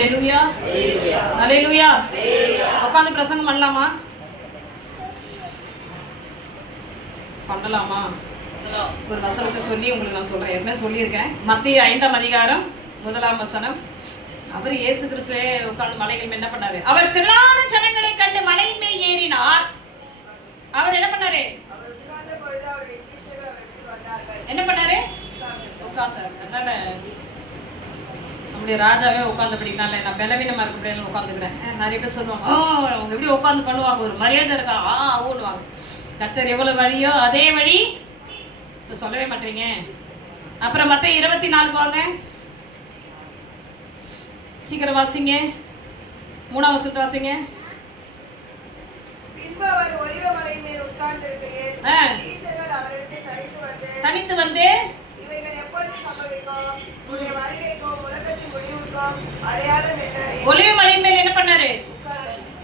ஹalleluya ஹalleluya உட்கார்ந்து பிரசங்கம் பண்ணலாமா ஒரு வசனத்தை சொல்லி உங்களுக்கு நான் சொல்றேன். என்ன சொல்லியிருக்கேன்? மத்திய 5ஆம் அதிகாரம் 1ஆம் வசனம். அவர் இயேசு கிறிஸ்துவே உட்கார்ந்து மலைகள் என்ன பண்ணாரு? அவர் திரளான ஜனங்களை கண்டு மலையின் மேல் ஏறினார். அவர் என்ன பண்ணாரு? என்ன பண்ணாரு? உட்கார்ந்தார். அதனால நம்முடைய ராஜாவே உட்கார்ந்தபடினால நான் பலவீனமா இருக்கப்படினால உட்கார்ந்துக்கிறேன். நிறைய பேர் சொல்லுவாங்க, அவங்க எப்படி உட்கார்ந்து பண்ணுவாங்க, ஒரு மரியாதை இருக்கா, ஊனுவாங்க. கர்த்தர் எவ்வளவு வழியோ அதே வழி சொல்லவே மாட்டீங்க. அப்புறம் மத்திய 24 வாங்க, சீக்கிரம் வாசிங்க. 3ஆம் வசனத்தை வாசிங்க. தனித்து வந்து ஒலிவ மலையின் மேல் என்ன பண்ணாரு?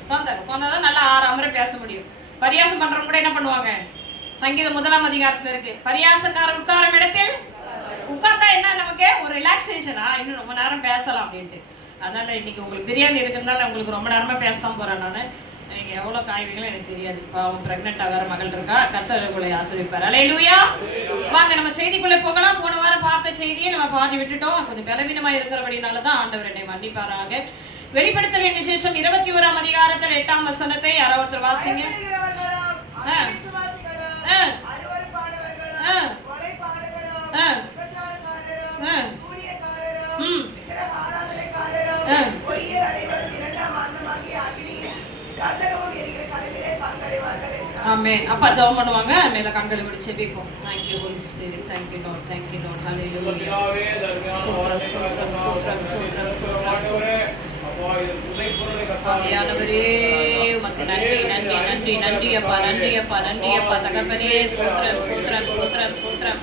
உட்கார்ந்தாதான் நல்லா ஆறாமரை பேச முடியும். பரியாசம் பண்றவங்க கூட என்ன பண்ணுவாங்க? சங்கீதம் 1ஆம் அதிகாரத்துல இருக்கு, பரியாசக்காரர் உட்காரும் இடத்தில் உட்கார்ந்தா என்ன நமக்கு ஒரு ரிலாக்ஸேஷனா, இன்னும் ரொம்ப நேரம் பேசலாம் அப்படின்ட்டு. அதனால இன்னைக்கு உங்களுக்கு பிரியாணி இருக்குனால உங்களுக்கு ரொம்ப நேரமா பேசதான் போறேன். நான் நீங்க எவ்வளவு காய்கறிகளும் எனக்கு தெரியாது. பாவம் பிரெக்னெண்டா வேற மகள் இருக்கா. கர்த்தர் உங்களை ஆசீர்வதிப்பார். ஹalleluya. வாங்க நம்ம செய்திக்குள்ள போகலாம். போன வாரம் பார்த்த செய்தியை நம்ம பாதி விட்டுட்டோம். கொஞ்சம் பலவீனமா இருக்கிறபடினால தான் ஆண்டவர் என்னை மன்னிப்பாராங்க. வெளிப்படுத்தலின் விசேஷம் 21ஆம் அதிகாரத்தில் 8ஆம் வசனத்தை யாராவது வாசிங்க. ஆமென். அப்பா ஜெபம் பண்ணுவாங்க, மேல கண்களை மூடி ஜெபிப்போம். Thank you Holy Spirit, thank you Lord, thank you Lord, hallelujah. சோத்ரம் சோத்ரம் சோத்ரம் சோத்ரம் சோத்ரம் சோத்ரம். ஆவியானவரே உமக்கு நன்றி நன்றி நன்றி நன்றி அப்பா, நன்றி அப்பா, நன்றி அப்பா தகப்பனே. சோத்ரம் சோத்ரம் சோத்ரம் சோத்ரம்.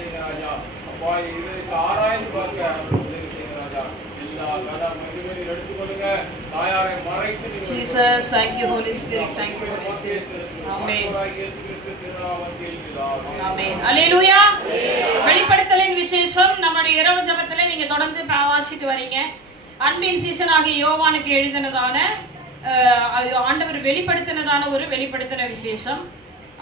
அப்பா இது ஆராய்ந்து பார்க்க Jesus, thank you Holy Spirit, thank you Holy Spirit. Amen. Amen. Hallelujah. வெளிப்படுத்தலின் விசேஷம் நம்முடைய இரவு ஜெபத்திலே நீங்க தொடர்ந்து வாசிட்டு வரீங்க. அன்பின் சீசனாகிய யோவானுக்கு எழுதினதான ஆண்டவர் வெளிப்படுத்தினதான ஒரு வெளிப்படுத்தின விசேஷம்.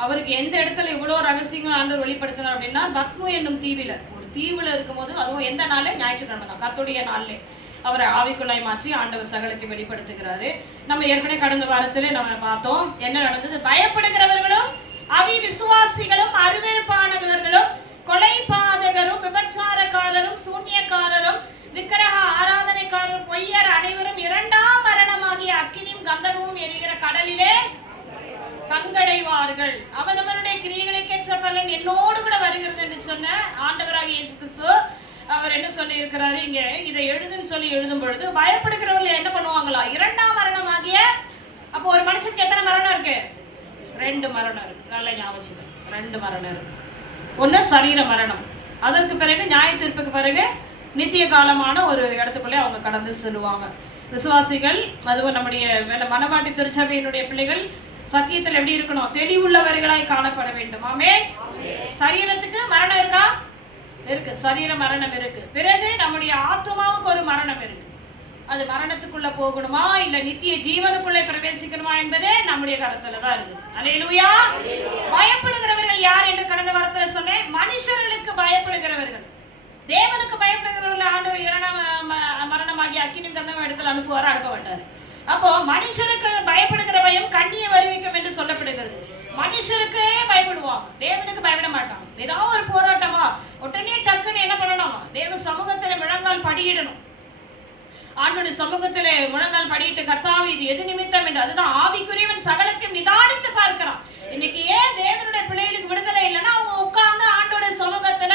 அவருக்கு எந்த இடத்துல இவ்வளோ ரகசியங்கள் ஆண்டவர் வெளிப்படுத்தினார் அப்படின்னா, பத்மு என்னும் தீவில, ஒரு தீவுல இருக்கும்போது, அதுவும் எந்த நாள்? ஞாயிற்றுக்கிழமை தான், கர்த்தருடைய நாள்ல அவரை ஆவிக்குள்ளாய் மாற்றி ஆண்டவர் சகலுக்கு வெளிப்படுத்துகிறாரு. நம்ம ஏற்கனவே கடந்த வாரத்திலே நம்ம பார்த்தோம் என்ன நடந்தது. பயப்படுகிறவர்களும் அவிசுவாசிகளும் அருவருப்பானவர்களும் கொலைபாதகரும் விபச்சாரக்காரரும் சூன்யக்காரரும் விக்கிரக ஆராதனைக்காரரும் பொய்யர் அனைவரும் 2ஆம் மரணமாகிய அக்கினியும் கந்தகமும் எரிகிற கடலிலே பங்கடைவார்கள். அவனவனுடைய கிரியைகளுக்கேற்ற பலன் என்னோடு கூட வருகிறது என்று சொன்ன ஆண்டவராகிய இயேசு கிறிஸ்து அவர் என்ன சொல்லி இருக்கிறாரு இங்க, இதை எழுதுன்னு சொல்லி எழுதும் பொழுது பயப்படுகிறவர்கள் என்ன பண்ணுவாங்களா? 2ஆம் மரணம் ஆகிய. அப்போ ஒரு மனுஷனுக்கு எத்தனை மரணம் இருக்கு? 2 மரணம் இருக்கு. நல்ல ஞாபகம், 2 மரணம் இருக்கு. ஒண்ணு சரீர மரணம், அதற்கு பிறகு நியாய தீர்ப்புக்கு பிறகு நித்திய காலமான ஒரு இடத்துக்குள்ளே அவங்க கடந்து செல்லுவாங்க. விசுவாசிகள், அதுவும் நம்முடைய மனவாட்டி திருச்சபையினுடைய பிள்ளைகள் சத்தியத்தில் எப்படி இருக்கணும்? தெளிவுள்ளவர்களாய் காணப்பட வேண்டும். ஆமென். சரீரத்துக்கு மரணம் இருக்கா? இருக்கு, சரீர மரணம் இருக்கு. பிறகு நம்முடைய ஆத்மாவுக்கு ஒரு மரணம் இருக்கு. அது மரணத்துக்குள்ள போகணுமா இல்ல நித்திய ஜீவனுக்குள்ளே பிரவேசிக்கணுமா என்பதே நம்முடைய கருத்துல தான் இருக்கு. அல்லேலூயா. பயப்படுகிறவர்கள் யார் என்று கடந்த வாரத்துல சொன்னேன். மனுஷர்களுக்கு பயப்படுகிறவர்கள். தேவனுக்கு பயப்படுகிறவர்கள் ஆண்டவர் 2ஆம் மரணமாகிய அக்கினி கந்தகம் இடத்துல அனுப்புவார், அனுப்ப மாட்டார். அப்போ மனுஷருக்கு பயப்படுகிற பயம் கண்ணியை வருவிக்கும் என்று சொல்லப்படுகிறது. மனுஷருக்கு பயப்படுவாங்க, தேவனுக்கு பயப்பட மாட்டாங்க. ஏதாவது ஒரு போராட்டமா உடனே டக்குன்னு என்ன பண்ணணும்? தேவ சமூகத்துல முழங்கால் படியிடணும். ஆண்டோட சமூகத்திலே முழங்கால் படியிட்டு, கர்த்தாவே இது எது நிமித்தம் என்று. அதுதான் ஆவிக்குரியவன் சகலத்தையும் நிதானித்து பார்க்கிறான். இன்னைக்கு ஏன் தேவனுடைய பிள்ளைகளுக்கு விடுதலை இல்லைன்னா, அவங்க உட்கார்ந்து ஆண்டோட சமூகத்துல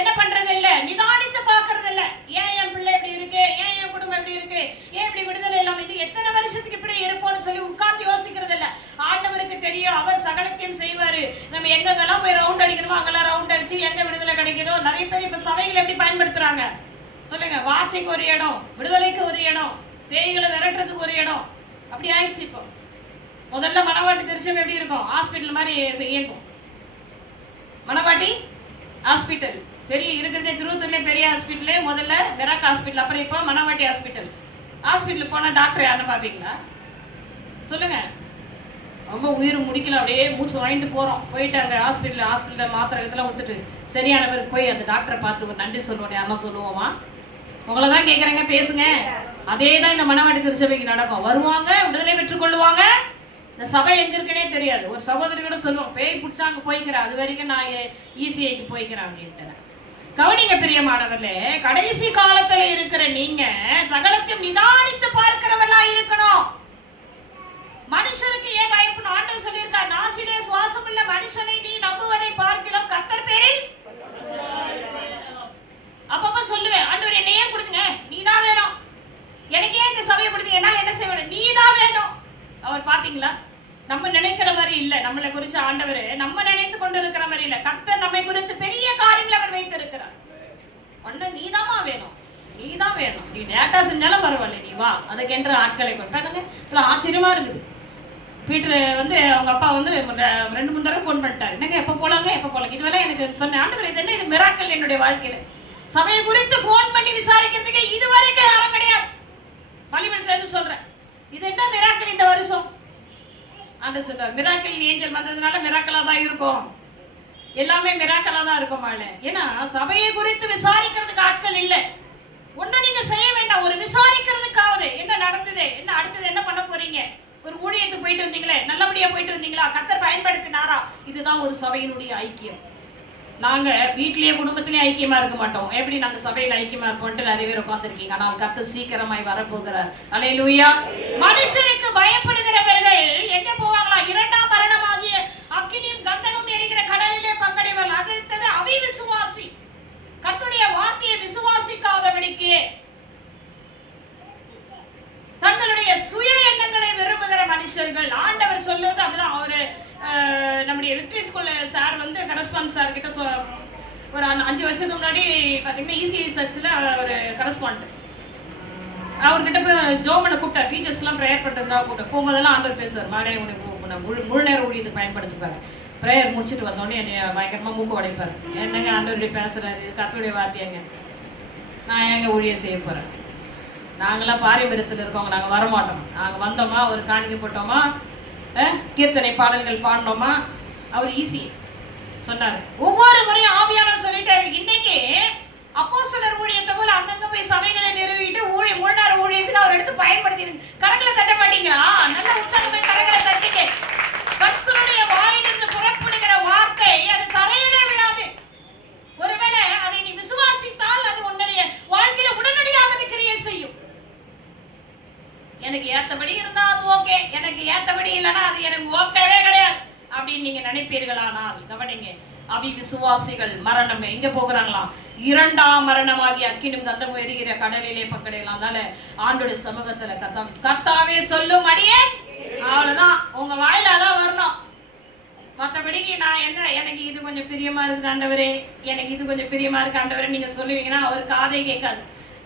என்ன பண்றது இல்ல? நிதானித்து பார்க்கறது இல்ல. ஏன் என் பிள்ளை எப்படி இருக்கு? ஏன் என் குடும்பம் எப்படி இருக்கு? ஏன் இப்படி விடுதலை இல்லாம இது எத்தனை வருஷத்துக்கு இப்படி இருப்போம்னு சொல்லி உட்கார்ந்து யோசிக்கிறது இல்ல. ஆண்டவருக்கு தெரியும், அவர் சகலத்தையும் செய்வாரு. நம்ம எங்கெங்கெல்லாம் போய் ரவுண்ட் அடிக்கணுமோ அங்கெல்லாம் ரவுண்ட் அடிச்சு எங்க விடுதலை கிடைக்குதோ. நிறைய பேர் இப்ப சபைகளை எப்படி பயன்படுத்துறாங்க சொல்லுங்க? வார்த்தைக்கு ஒரு இடம், விடுதலைக்கு ஒரு இடம், பேய்களை விரட்டுறதுக்கு ஒரு இடம், அப்படி ஆயிடுச்சு. இப்போ முதல்ல மனவாட்டி திருச்சபை எப்படி இருக்கும்? ஹாஸ்பிட்டல் மாதிரி இயங்கும். மனவாட்டி ஹாஸ்பிட்டல் பெரிய இருக்கிறதே திருவத்தூர்ல பெரிய ஹாஸ்பிட்டலே முதல்ல பெராக் ஹாஸ்பிட்டல், அப்புறம் இப்போ மனவாட்டி ஹாஸ்பிட்டல். ஹாஸ்பிட்டலுக்கு போனா டாக்டர் யாருன்னு பாப்பீங்களா? சொல்லுங்க. ரொம்ப உயிர் முடிக்கல, அப்படியே மூச்சு வாங்கிட்டு போறோம். போயிட்டு அங்க ஹாஸ்பிட்டல் மாத்திரை இதெல்லாம் கொடுத்துட்டு சரியான பேருக்கு போய் அந்த டாக்டரை பார்த்து ஒரு நன்றி சொல்லுவோம். யாரும் சொல்லுவோமா? உங்களை தான் கேட்குறேங்க, பேசுங்க. அதே தான் இந்த மணவாட்டி திருச்சபைக்கு நடக்கும். வருவாங்க, விடுதலை பெற்றுக் கொள்ளுவாங்க. இந்த சபை எங்க இருக்குன்னே தெரியாது. ஒரு சகோதரி கூட சொல்லுவோம், பேய் பிடிச்சா அங்கே போய்க்கிறேன், அது வரைக்கும் நான் ECIக்கு போய்க்கிறேன் அப்படின்ட்டு. கவனிங்க பிரியமானவர்களே, கடைசி காலத்துல இருக்கிற நீங்க சகலத்தையும் நிதானித்து பார்க்கிறவர்களா இருக்கணும். மனுஷனுக்கு ஏன் பயப்படணும்? ஆண்டவர் சொல்லியிருக்கார், நாசிலே சுவாசம் உள்ள மனுஷனை நீ நம்புவதை பார்க்கிறோம் கர்த்தர் பேரில். அப்பப்ப சொல்லுவேன், ஆண்டவர் என்னை ஏன் கொடுத்துங்க, நீ தான் வேணும். எனக்கு ஏன் இந்த சபையை கொடுத்தீங்க, என்னால என்ன செய்ய வேணும், நீ தான் வேணும். அவர் பாத்தீங்களா, நம்ம நினைக்கிற மாதிரி இல்ல. நம்மளை குறிச்சு ஆண்டவர் நம்ம நினைத்து கொண்டு இருக்கிற மாதிரி இல்ல. கர்த்தர் நம்மை குறித்து பெரிய காரியங்களை அவர் வைத்திருக்கிறார். ஒண்ணு நீதாமா வேணும், நீதான் வேணும். நீ லேட்டா செஞ்சாலும் பரவாயில்ல, நீ வா. அதுக்கென்ற ஆட்களை கொண்டாடுங்க. இவ்வளவு ஆச்சரியமா இருக்குது. பீட்டர் வந்து அவங்க அப்பா வந்து 2-3 தடவை ஃபோன் பண்ணிட்டாரு, என்னங்க எப்போ போலாங்க எப்போ போலாங்க. இதுவரை எனக்கு சொன்ன ஆண்டவர், இது என்ன, இது மிராக்கல் என்னுடைய வாழ்க்கையில. சபையை குறித்து ஃபோன் பண்ணி விசாரிக்கிறதுக்கு இதுவரைக்கும் யாரும் கிடையாது. பள்ளிமன்றத்துல இருந்து சொல்றேன், இது என்ன மிராக்கல் இந்த வருஷம். ஆண்டவர் சொல்றார், மிராக்கல் ஏஞ்சல் வந்ததுனால மிராக்கலா தான் இருக்கும், எல்லாமே மிராக்கலா தான் இருக்கும். ஏன்னா சபையை குறித்து விசாரிக்கிறதுக்கு ஆட்கள் இல்லை. ஒன்னும் நீங்க செய்ய வேண்டாம், ஒரு விசாரிக்கிறதுக்காவது என்ன நடந்தது, என்ன அடுத்தது என்ன பண்ண போறீங்க. ஒரு ஊழியத்துக்கு போயிட்டு வந்தீங்களே, நல்லபடியா போயிட்டு வந்தீங்களா, கர்த்தர் பயன்படுத்தினாரா. இதுதான் ஒரு சபையினுடைய ஐக்கியம். நாங்க வீட்டிலேயே குடும்பத்திலேயே ஐக்கியமா இருக்க மாட்டோம். எப்படி நாங்க சபையில ஐக்கியமா இருப்போம்ட்டு நிறைய பேர் உட்கார்ந்துருக்கீங்க. ஆனால் கர்த்தர் சீக்கிரமாய் வரப்போகிறார். அல்லேலூயா. மனுஷனுக்கு பயப்படுகிறவர்கள் எங்க போவாங்களா? 2ஆம் மரணமாகிய அக்கினியும் கந்தகம் எரிகிற கடலிலே பங்கடைவர். அடுத்தது அவிசுவாசி, கர்த்தருடைய வார்த்தையை விசுவாசிக்காதபடிக்கு தங்களுடைய சுய எண்ணங்களை விரும்புகிற மனுஷர்கள். ஆண்டவர் சொல்லுறது அப்படிதான். அவரு நம்முடைய எலக்ட்ரிக் ஸ்கூல்ல சார் வந்து கரஸ்பாண்ட் சார் கிட்ட ஒரு 5 வருஷத்துக்கு முன்னாடி பாத்தீங்கன்னா ECI சர்ச்சில் ஒரு கரஸ்பாண்ட் அவர்கிட்ட போய் ஜோமனை கூப்பிட்டார். டீச்சர்ஸ் எல்லாம் ப்ரேயர் பண்றதுக்காக கூப்பிட்டு போகும்போதெல்லாம் ஆண்டவர் பேசுவார், மாடே உனக்கு முழு நேரம் ஊழியத்துக்கு பயன்படுத்திப்பாரு. ப்ரேயர் முடிச்சுட்டு வந்தோடனே என்னை பயங்கரமா மூக்கு உடைப்பார். என்னங்க ஆண்டவருடைய பேசுறாரு, கர்த்தருடைய வார்த்தையாங்க, நான் எங்க ஊழியம் செய்ய போறேன். நாங்களாம் பாரம்பரியத்தில் இருக்கவங்க, நாங்கள் வரமாட்டோம். நாங்கள் வந்தோமா, ஒரு காணிக்கை போட்டோமா, கீர்த்தனை பாடல்கள் பாடினோமா. அவர் ஈஸி சொன்னார். ஒவ்வொரு முறையும் ஆவியானவர் சொல்லிட்டாரு. இன்னைக்கு அப்போஸ்தலர் ஊழியத்தை போல அங்கங்க போய் சபைகளை நிறுவிட்டு முழு நேர ஊழியத்துக்கு அவர் எடுத்து பயன்படுத்தி கரங்களை தட்ட மாட்டீங்களா? நல்ல உற்சாகமே கரங்களை தட்டிங்க. கர்த்தருடைய வாயிலிருந்து புறப்படுகிற வார்த்தை அது தரையிலே விடாது. ஒருவேளை அதை நீ விசுவாசித்தால் அது உன்னுடைய வாழ்க்கையில உடனடியாக கிரியை செய்யும். எனக்கு ஏத்தபடி இருந்தா அது ஓகே, எனக்கு ஏத்தபடி இல்லைன்னா அது எனக்கு ஓகேவே கிடையாது அப்படின்னு நீங்க நினைப்பீர்களானால் கவனிங்க, அவிசுவாசிகள் மரணம் எங்க போகிறாங்களாம்? 2ஆம் மரணமாகி அக்கினும் கந்தமும் எரிகிற கடலிலே பக்கடையலாம். அதனால ஆண்டோட சமூகத்துல கர்த்தாவே சொல்லும் அடியே, அவ்வளவுதான் உங்க வாயில அதான் வரணும். மற்றபடிக்கு நான் என்ன, எனக்கு இது கொஞ்சம் பிரியமா இருக்குது ஆண்டவரே, எனக்கு இது கொஞ்சம் பிரியமா இருக்கு ஆண்டவரே நீங்க சொல்லுவீங்கன்னா அவர் காதே கேட்காது.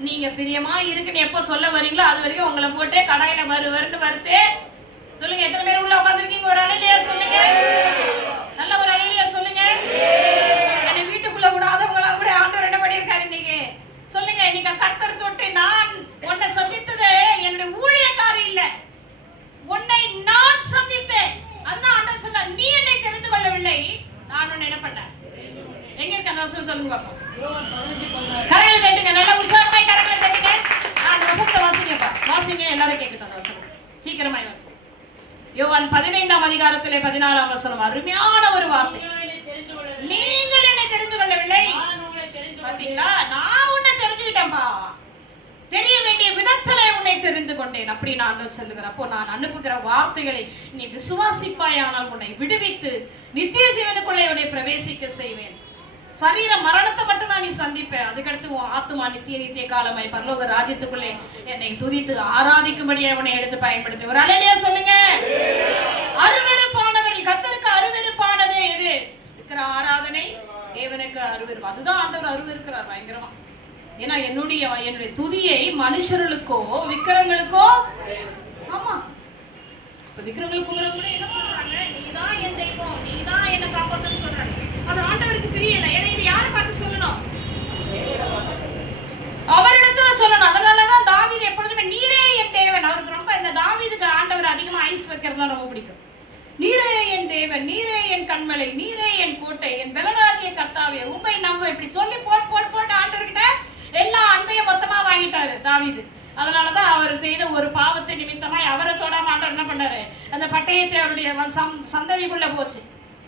நீங்க பிரியமா இருக்குன்னு எப்ப சொல்ல வரீங்களோ அது வரைக்கும் உங்களை போட்டு கடையில வருன்னு வருத்து சொல்லுங்க. எத்தனை பேர் உள்ள உட்காந்துருக்கீங்க? ஒரு அலையிலையா சொல்லுங்க, நல்ல ஒரு அலையிலையா சொல்லுங்க. என்னை வீட்டுக்குள்ள விடாதவங்களா கூட ஆண்டவர் என்ன பண்ணியிருக்காரு இன்னைக்கு சொல்லுங்க. நீங்க கர்த்தர் தொட்டு, நான் உன்னை சந்தித்தது என்னுடைய ஊழியக்காரி இல்ல, உன்னை நான் சந்தித்தேன். அதுதான் ஆண்டவர் சொன்னார், நீ என்னை தெரிந்து கொள்ளவில்லை, நான் உன்னை என்ன பண்ணேன். எங்க இருக்க அந்த வசனம் சொல்லுங்க பாப்போம். கரையில தட்டுங்க, நல்ல உற்சாகமாய் கரையில தட்டுங்க. அந்த வசனத்தை வாசிங்கப்பா, வாசிங்க, எல்லாரும் கேட்கட்டும் அந்த வசனம். சீக்கிரமாய் வாசிங்க. யோவான் 15ஆம் அதிகாரத்திலே 16ஆம் வசனம், அருமையான ஒரு வார்த்தை. நீங்கள் என்னை தெரிந்து கொள்ளவில்லை. பாத்தீங்களா, நான் உன்னை தெரிஞ்சுக்கிட்டேன்பா, தெரிய வேண்டிய விதத்திலே உன்னை தெரிந்து கொண்டேன் அப்படி நான் சொல்லுகிறேன். அப்போ நான் அனுப்புகிற வார்த்தைகளை நீ விசுவாசிப்பாயானால் உன்னை விடுவித்து நித்திய ஜீவனுக்குள்ளே உன்னை பிரவேசிக்க செய்வேன். சரீர மரணத்தை மட்டும் தான் நீ சந்திப்ப, அதுக்கடுத்து உன் ஆத்துமா நித்திய காலமாய் பரலோக ராஜ்யத்துக்குள்ளே என்னை துதித்து ஆராதிக்கும்படியே உன்னை எடுத்து பயன்படுத்தி. ஒரு அலையிலேயே சொல்லுங்க. அருவருப்பானவர்கள், கர்த்தருக்கு அருவருப்பானதே எது? இருக்கிற ஆராதனை தேவனுக்கு அருவருப்பு. அதுதான் ஆண்டவர் அருவருக்கிறார் பயங்கரமா. ஏன்னா என்னுடைய துதியை மனுஷர்களுக்கோ விக்கிரங்களுக்கோ, ஆமா இப்ப விக்கிரங்களுக்கு என்ன சொல்றாங்க, நீதான் என் தெய்வம், நீதான் என்ன காப்பாத்துன்னு சொல்றாங்க. அது ஆண்டவருக்கு தெரியல. ஏன்னா இது யாரை பார்த்து சொல்லணும்? அவரிடத்துல சொல்லணும். அதனாலதான் தாவீது எப்பொழுதுமே நீரே வைக்கிறது ரொம்ப பிடிக்கும். நீரே என் தேவன், நீரே என் கண்மலை, நீரே என் கோட்டை, என் பலனாகிய கர்த்தாவே உம்மை நம்ப, இப்படி சொல்லி போட்டு ஆண்டவர்கிட்ட எல்லா அன்பையும் மொத்தமா வாங்கிட்டாரு தாவீது. அதனாலதான் அவர் செய்த ஒரு பாவத்தை நிமித்தமாய் அவரை தொடாம ஆண்டவர் என்ன பண்ணாரு, அந்த பட்டயத்தை அவருடைய சந்ததிக்குள்ள போச்சு.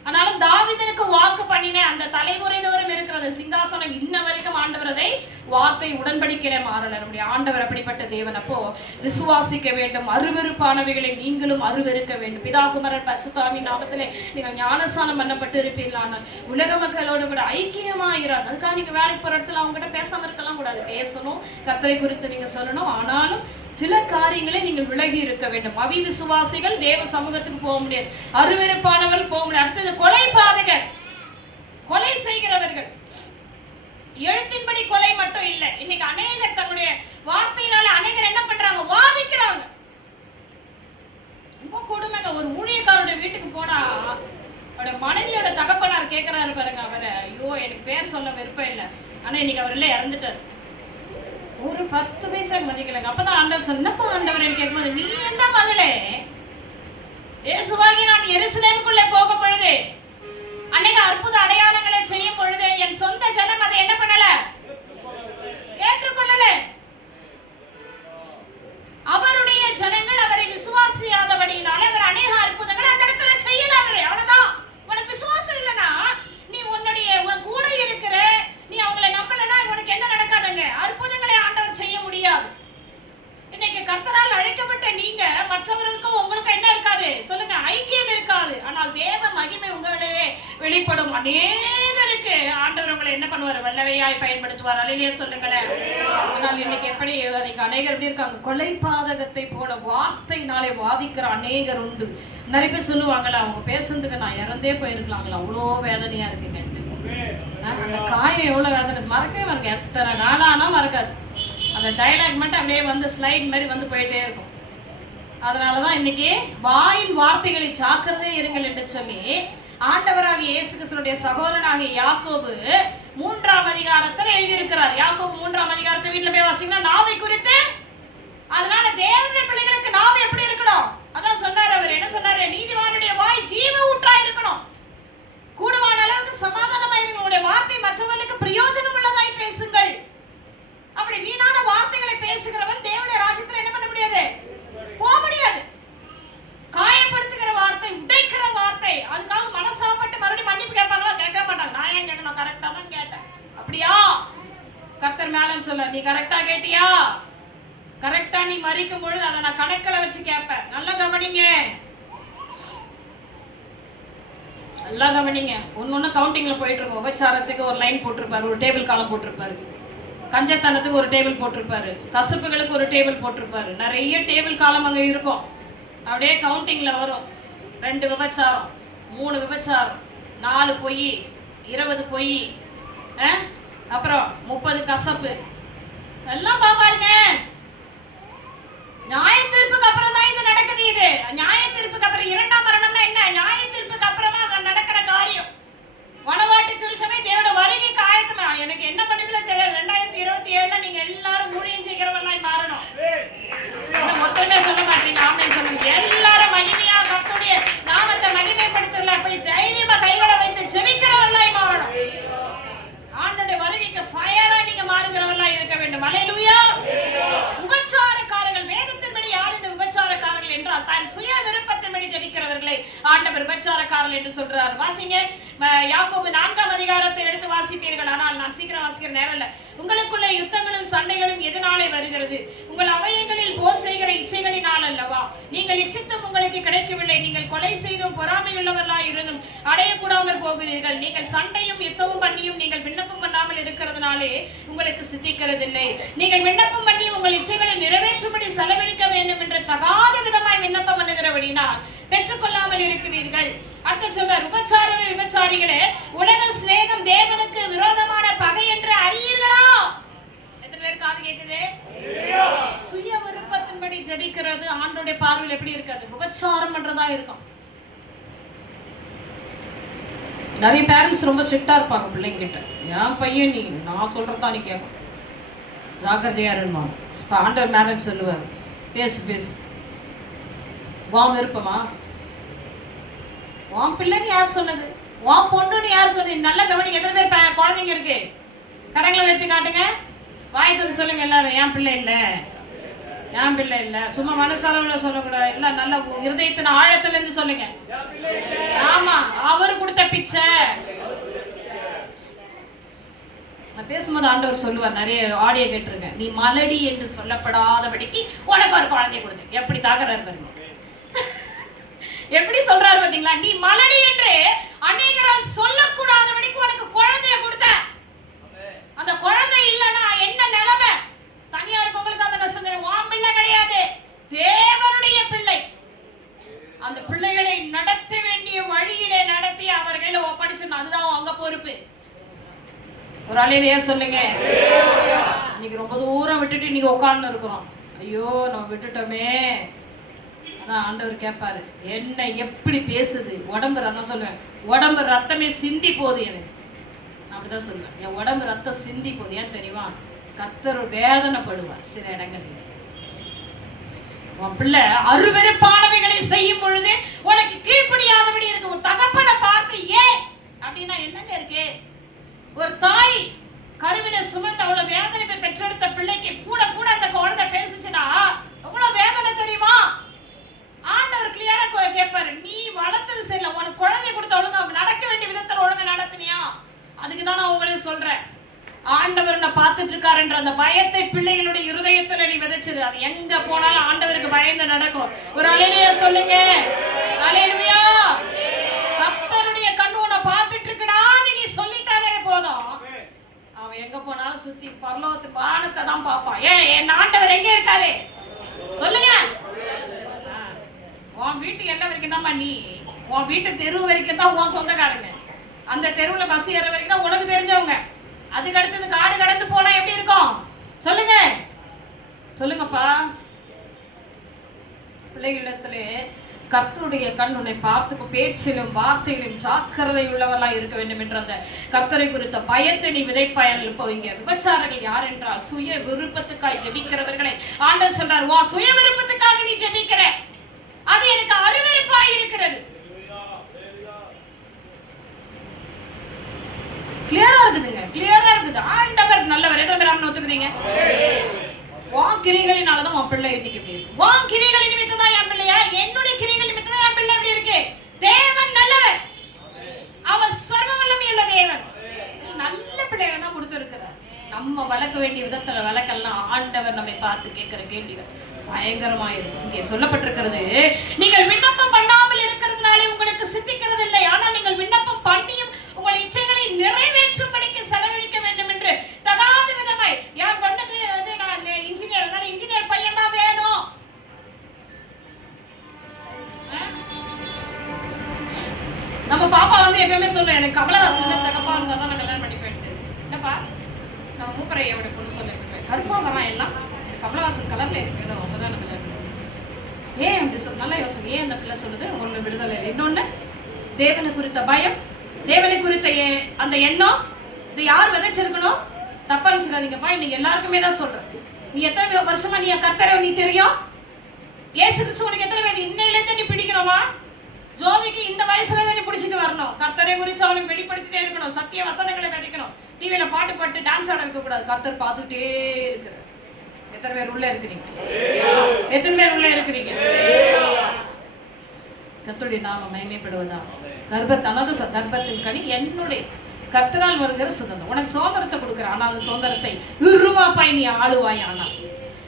ஆனாலும் தாவீதுக்கு வாக்கு பண்ணின அந்த தலைமுறை தோறும் இருக்கிற சிங்காசனம் இன்ன வரைக்கும் ஆண்டவர் அதை வார்த்தை உடன்படிக்கையில மாறல. நம்முடைய ஆண்டவர் அப்படிப்பட்ட தேவன். அப்போ விசுவாசிக்க வேண்டும். அருவருப்பானவைகளை நீங்களும் அருவருக்க வேண்டும். பிதா குமாரன் பரிசுத்தாவின் நாமத்திலே நீங்கள் ஞானஸ்நானம் பண்ணப்பட்டு இருப்பீர்களானால் உலக மக்களோடு கூட ஐக்கியமாயிராது. அதுக்காக நீங்க வேலைக்கு போற இடத்துல அவங்க கிட்ட பேசாம இருக்கலாம் கூடாது. பேசணும், கர்த்தரை குறித்து நீங்க சொல்லணும். ஆனாலும் சில காரியங்களை நீங்கள் விலகி இருக்க வேண்டும். அவிவிசுவாசிகள் தேவ சமூகத்துக்கு போக முடியாது. அருவருப்பானவர்கள் போக முடியாது. அடுத்தது கொலை பாதகர், கொலை செய்கிறவர்கள். எழுத்தின்படி கொலை மட்டும் இல்லை, இன்னைக்கு அநேகர் தங்களுடைய வார்த்தையினால அநேகர் என்ன பண்றாங்க, வாதிக்கிறாங்க. ரொம்ப கொடுமைங்க. ஒரு ஊழியக்காரோட வீட்டுக்கு போனா அவரோட மனைவியோட தகப்பனார் கேட்கிறாரு பாருங்க, அவரை, ஐயோ எனக்கு பேர் சொல்ல விருப்பம் இல்லை, ஆனா இன்னைக்கு அவர் இல்லை, இறந்துட்டார். ஒரு 10 பைசா மதிக்கலைங்க. அப்பதான் ஆண்டவர் சொன்னப்ப ஆண்டவர் கேட்கும்போது, நீ என்ன மகளே, இயேசுவாகி நான் எருசலேமுக்குள்ளே போகும் பொழுது அநேக அற்புத அடையாளங்களை செய்யும் பொழுது என் சொந்த ஜனம் அதை என்ன பண்ணல, ஏற்றுக்கொள்ளல. அவருடைய ஜனங்கள் அவரை விசுவாசியாதபடியினால அவர் அநேக அற்புதங்களை அந்த இடத்துல செய்யல. அவரே அவ்வளவுதான். உனக்கு விசுவாசம் இல்லைன்னா நீ உன் கூட இருக்கிற நீ அவங்களை நம்பலன்னா உனக்கு என்ன நடக்காதுங்க, அற்புதங்களை ஆண்டவர் செய்ய முடியாது. இன்னைக்கு கர்த்தரால் அழைக்கப்பட்ட நீங்க மற்றவர்களுக்கும் உங்களுக்கும் என்ன இருக்காது சொல்லுங்க, ஐக்கியம் இருக்காது. ஆனால் தேவ மகிமை உங்களிடையே வெளிப்படும். அநேகருக்கு ஆண்டவர் உங்களை என்ன பண்ணுவார், வல்லவையாய் பயன்படுத்துவார். அல்லேலூயா சொல்லுங்களேன். ஆனால் இன்னைக்கு எப்படி அநேகர் எப்படி இருக்காங்க, கொலை பாதகத்தை போல வார்த்தையினாலே வாதிக்கிற அநேகர் உண்டு. நிறைய பேர் சொல்லுவாங்கல்ல, அவங்க பேசுறதுக்கு நான் இறந்தே போயிருக்கலாங்களா, அவ்வளோ வேதனையா இருக்குங்க. அந்த காயம் எவ்வளவு வேதனை மறக்கவே மறக்க, எத்தனை நாளானா மறக்காது. அந்த டைலாக் மட்டும் அப்படியே வந்து ஸ்லைட் மாதிரி வந்து போயிட்டே இருக்கும். அதனாலதான் இன்னைக்கு வாயின் வார்த்தைகளை ஜாக்கிரதை இருங்கள் என்று சொல்லி ஆண்டவராகிய இயேசு கிறிஸ்துவினுடைய சகோதரனாகிய யாக்கோபு 3ஆம் அதிகாரத்தில் எழுதியிருக்கிறார். யாக்கோபு 3ஆம் அதிகாரத்தை வீட்டுல போய் வாசிங்கன்னா நாவை குறித்து, அதனால தேவனுடைய பிள்ளைகளுக்கு நாவை எப்படி இருக்கணும், அதான் சொன்னாரு. அவர் என்ன சொன்னாரு, நீதிமானுடைய வாய் ஜீவ ஊற்றா இருக்கணும், கூடுமான அளவுக்கு சமாதானமா இருங்க, உங்களுடைய வார்த்தை மற்றவர்களுக்கு பிரயோஜனம் உள்ளதாய் பேசுங்கள். அப்படி வீணான வார்த்தைகளை பேசுகிறவன் தேவனுடைய ராஜ்யத்துல என்ன பண்ண முடியாது, போக முடியாது. காயப்படுத்துகிற வார்த்தை, உடைக்கிற வார்த்தை, அதுக்காக மனசாப்பட்டு மறுபடியும் மன்னிப்பு கேட்பாங்களா, கேட்க மாட்டாங்க. நான் ஏன் கேட்கணும், கரெக்டா தான் கேட்டேன். அப்படியா கர்த்தர் மேலன்னு சொல்ல, நீ கரெக்டா கேட்டியா, கரெக்டா நீ மறிக்கும் பொழுது அதை நான் கணக்கில் வச்சு கேட்பேன். நல்லா கவனிங்க, நல்லா கவனிங்க. ஒன்னொன்னு கவுண்டிங்ல போயிட்டு இருக்கோம். உபச்சாரத்துக்கு ஒரு லைன் போட்டிருப்பாரு, ஒரு டேபிள் காலம் போட்டிருப்பாரு. கஞ்சத்தனத்துக்கு ஒரு டேபிள் போட்டிருப்பாரு, கசப்புகளுக்கு ஒரு டேபிள் போட்டிருப்பாரு. நிறைய டேபிள் காலம் அங்க இருக்கும். அப்படியே கவுண்டிங்ல வரும். 2 விபச்சாரம், 3 விபச்சாரம், 4 பொய், 20 பொய், அப்புறம் 30 கசப்பு எல்லாம் பாப்பாருங்க. நியாய தீர்ப்புக்கு அப்புறம் தான் இது நடக்குது. இது நியாய தீர்ப்புக்கு அப்புறம் 2ஆம் மரணம்னா என்ன, நியாய தீர்ப்புக்கு அப்புறமா நடக்கிற காரியம். வனவாட்டி திருச்சபை தேவனோட வருகைக்கு ஆயத்தமா. எனக்கு என்ன பண்ணுவீங்களோ தெரியாது. 2027 நீங்க எல்லாரும் ஊழியம் செய்கிறவர்களாய் மாறணும். மொத்தமே சொல்ல மாட்டீங்க, ஆமென் சொல்லுங்க. எல்லாரும் மகிமையா கர்த்தருடைய நாமத்தை மகிமைப்படுத்தல போய் தைரியமா கைகளை வைத்து ஜெபிக்கிறவர்களாய் மாறணும். ஆண்டவருடைய வருகைக்கு ஃபயரா நீங்க மாறுகிறவர்களாய் இருக்க வேண்டும். அல்லேலூயா. உபச்சாரக்காரர்கள், வேதத்தின்படி யார் இந்த உபச்சாரக்காரர்கள் என்றால் தன் சுய விருப்பத்தின்படி ஜெபிக்கிறவர்களை ஆண்டவர் விபச்சாரக்காரர்கள் என்று சொல்றார். வாசிங்க, யாக்கோபு 4ஆம் அதிகாரத்தை எடுத்து வாசிப்பீர்கள். ஆனால் நான் சீக்கிரம் வாசிக்கிற நேரம் இல்ல. உங்களுக்குள்ள யுத்தங்களும் சண்டைகளும் எதனாலே வருகிறது, உங்கள் அவயங்களில் போர் செய்கிற இச்சைகளினால் அல்லவா? நீங்கள் இச்சித்தும் உங்களுக்கு கிடைக்கவில்லை, நீங்கள் கொலை செய்தும் பொறாமையுள்ளவர்களாய் இருந்தும் அடையக்கூடாமல் போகிறீர்கள். நீங்கள் சண்டையும் யுத்தமும் பண்ணியும் நீங்கள் விண்ணப்பம் பண்ணாமல் இருக்கிறதுனாலே உங்களுக்கு சித்திக்கிறதில்லை. நீங்கள் விண்ணப்பம் பண்ணி உங்கள் இச்சைகளை நிறைவேற்றும்படி செலவழிக்க வேண்டும் என்று தகாத விதமாய் விண்ணப்பம் பண்ணுகிறபடினால் பெற்றுக்கொள்ளாமல் இருக்கிறீர்கள். அடுத்த சொல்றார், விபச்சாரிகளே, உலக சிநேகம் தேவனுக்கு விரோதமான பகை என்று அறியீர்களா? எத்தனை பேருக்கு காது கேக்குது? சுய விருப்பத்தின்படி ஜெபிக்கிறது ஆண்டவருடைய பார்வையில் எப்படி இருக்காது, விபச்சாரம் பண்றதா இருக்கும். நிறைய பேரண்ட்ஸ் ரொம்ப ஸ்ட்ரிக்டா இருப்பாங்க பிள்ளைங்க கிட்ட. என் பையன் நீ நான் சொல்றதா நீ கேட்கும், ஜாக்கிரதையா இருமா. இப்ப ஆண்டவர் மேரேஜ் சொல்லுவார், பேசு பேசு. உன் விருப்பமா? உன் பிள்ளைன்னு யார் சொன்னது? உன் பொண்ணுன்னு யார் சொன்னது? நல்ல கவனிங்க. எத்தனை பேர் குழந்தைங்க இருக்கு? கரங்களை வைத்து காட்டுங்க. வாய்த்து சொல்லுங்க எல்லாரும். என் பிள்ளை இல்லை, என் பிள்ளை இல்லை. சும்மா மனசளவுல சொல்லக்கூடாது. எல்லாம் நல்ல இருதயத்தின் ஆழத்துல இருந்து சொல்லுங்க. ஆமா, அவர் கொடுத்த பிச்சை. நான் பேசும்போது ஆண்டவர் சொல்லுவார், நிறைய ஆடியோ கேட்டிருங்க. நீ மலடி என்று சொல்லப்படாதபடிக்கு உனக்கு ஒரு குழந்தைய கொடுத்து. எப்படி தாக்குறாரு பாருங்க, எப்படி சொல்றாரு பாத்தீங்களா? நீ மலடி என்று அநேகரால் சொல்லக்கூடாதபடிக்கு உனக்கு குழந்தைய கொடுத்த. அந்த குழந்தை இல்லைன்னா என்ன நிலைமை? தனியா இருக்கவங்களுக்கு அந்த கஷ்டம். உன் பிள்ளை கிடையாது, தேவனுடைய பிள்ளை. அந்த பிள்ளைகளை நடத்த வேண்டிய வழியிலே நடத்தி அவர்களை ஒப்படைச்சு, அதுதான் அங்க பொறுப்பு. ஒரு அலையிலேயே சொல்லுங்க. இன்னைக்கு ரொம்ப தூரம் விட்டுட்டு இன்னைக்கு உட்கார்ந்து இருக்கிறோம். ஐயோ நம்ம விட்டுட்டோமே. அதான் ஆண்டவர் கேட்பாரு, என்ன எப்படி பேசுது உடம்பு. ரத்தம் சொல்லுவேன், உடம்பு ரத்தமே சிந்தி போகுது. எனக்கு அப்படிதான் சொல்லுவேன், என் உடம்பு ரத்தம் சிந்தி போகுது. ஏன் தெரியுமா? கர்த்தர் வேதனைப்படுவார் சில இடங்களில். உன் பிள்ளை அருவருப்பானவைகளை செய்யும் பொழுது உனக்கு கீழ்ப்படியாதபடி இருக்கு. ஒரு தகப்பனை பார்த்து ஏன் அப்படின்னா என்னங்க இருக்கு? ஒரு தாய் கருவில சுமந்த அவ்வளவு வேதனை பெற்றெடுத்த பிள்ளைக்கு கூட கூட அந்த குழந்தை பேசுச்சுன்னா எவ்வளவு வேதனை தெரியுமா? ஆண்டவர் கிளியரா கேட்பாரு, நீ வளர்த்தது சரியில்லை, உனக்கு குழந்தை கொடுத்த ஒழுங்கா நடக்க வேண்டிய விதத்துல ஒழுங்கா நடத்தினியா? அதுக்குதான் நான் உங்களுக்கு சொல்றேன். ஆண்டவர் நான் பார்த்துட்டு இருக்காருன்ற அந்த பயத்தை பிள்ளைகளுடைய இருதயத்துல நீ விதைச்சது, அது எங்க போனாலும் ஆண்டவருக்கு பயந்து நடக்கும். ஒரு அலையிலேயே சொல்லுங்க, அலையிலுயா. கர்த்தருடைய கண்ணு உன்னை பார்த்துட்டு இருக்குடா, நீ சொல்லிட்டாலே போதும். அவன் எங்க போனாலும் சுத்தி பரலோகத்து வானத்தை தான் பார்ப்பான். என் ஆண்டவர் எங்க இருக்காரு சொல்லுங்க. உன் வீட்டு எல்லை வரைக்கும் தான் நீ, உன் வீட்டு தெரு வரைக்கும் தான் உன் சொந்தக்காரங்க. அந்த தெருவுல பஸ் ஏற வரைக்கும் தான் உனக்கு தெரிஞ்சவங்க. அதுக்கு அடுத்தது காடு கடந்து போனா எப்படி இருக்கும் சொல்லுங்க, சொல்லுங்கப்பா. பிள்ளைகளிடத்திலே கர்த்தருடைய கண் உன்னை பார்த்துக்கும், பேச்சிலும் வார்த்தையிலும் ஜாக்கிரதை உள்ளவர்களா இருக்க வேண்டும் என்ற அந்த கர்த்தரை குறித்த பயத்தை நீ விதைப்பாயல். இப்போ இங்க விபச்சாரர்கள் யார் என்றால் சுய விருப்பத்துக்காய் ஜெபிக்கிறவர்களை ஆண்டவர் சொல்றார், வா சுய விருப்பத்துக்காக நீ ஜெபிக்கிற, அது எனக்கு அருவருப்பாய் இருக்கிறது. கிளியரா இருக்குதுங்க, கிளியரா இருக்குது. ஆண்டவர் நல்லவர். எத்தனை பேர் ஆமென் ஒத்துக்கிறீங்க? உன் கிரிகளினாலதான் உன் பிள்ளை இன்னைக்கு எப்படி இருக்கு. உன் கிரிகளின் நிமித்தம் தான் என் பிள்ளையா? என்னுடைய கிரிகள் நிமித்தம் தான் என் பிள்ளை எப்படி இருக்கு? தேவன் நல்லவர், அவர் சர்வ வல்லமையுள்ள தேவன். நல்ல பிள்ளைகளை தான் கொடுத்திருக்கிறார். நம்ம வளர்க்க வேண்டிய விதத்துல வளர்க்கலாம். ஆண்டவர் நம்மை பார்த்து கேட்கிற கேள்விகள் பயங்கரமாயிருக்கும். இங்கே சொல்லப்பட்டிருக்கிறது, நீங்கள் விண்ணப்பம் பண்ணாமல் இருக்கிறதுனாலே உங்களுக்கு சித்திக்கிறது இல்லை, ஆனால் நீங்கள் விண்ணப்பம் பண்ணியும் உங்கள் இச்சைகளை நிறைவேற்றும்படிக்கு செலவழிக்க வேண்டும் என்று தகாத விதமாய். யார் பொண்ணுக்கு வந்து நான் இன்ஜினியர் இருந்தாலும் இன்ஜினியர் பையன் தான் வேணும். நம்ம பாப்பா வந்து எப்பயுமே சொல்றேன், எனக்கு கமலஹாசன் சகப்பா இருந்தா தான் நான் கல்யாணம் பண்ணி போயிட்டு. என்னப்பா நம்ம மூப்பரையோட பொண்ணு சொல்ல கருப்பா வரான் எல்லாம் கமலஹாசன் கலர்ல இருக்கணும், அப்பதான் நான் கல்யாணம் பண்ணுவேன். ஏன் அப்படி சொல்ல? நல்லா யோசனை. ஏன் அந்த பிள்ளை சொல்லுது? ஒண்ணு விடுதலை, இன்னொன்னு தேவனை குறித்த பயம், தேவனை குறித்த அந்த எண்ணம். இது யார் விதைச்சிருக்கணும்? தப்பா நினைச்சுக்காதீங்கப்பா. இன்னைக்கு எல்லாருக்குமே தான் சொல்றேன். நீ எத்தனை வருஷமா நீ கர்த்தரை நீ தெரியும்? இயேசு கிறிஸ்து உனக்கு எத்தனை பேர் இன்னையில இருந்து நீ பிடிக்கணுமா? ஜோவிக்கு இந்த வயசுல தான் நீ பிடிச்சிட்டு வரணும். கர்த்தரை குறித்து அவனுக்கு வெளிப்படுத்திட்டே இருக்கணும், சத்திய வசனங்களை விதைக்கணும். டிவியில பாட்டு பாட்டு டான்ஸ் ஆட வைக்க கூடாது. கர்த்தர் பார்த்துட்டே இருக்கிற. எத்தனை பேர் உள்ள இருக்கிறீங்க? எத்தனை பேர் உள்ள இருக்கிறீங்க? கர்த்தருடைய நாமம் மகிமைப்படுவதா? தனது கர்ப்பத்தின் கனி என்னுடைய கர்த்தரால் வருகிற சுதந்திரம். உனக்கு சுதந்திரத்தை கொடுக்குற, ஆனால் அந்த சுதந்திரத்தை இருமாப்பாய் நீ ஆளுவாய். ஆனால்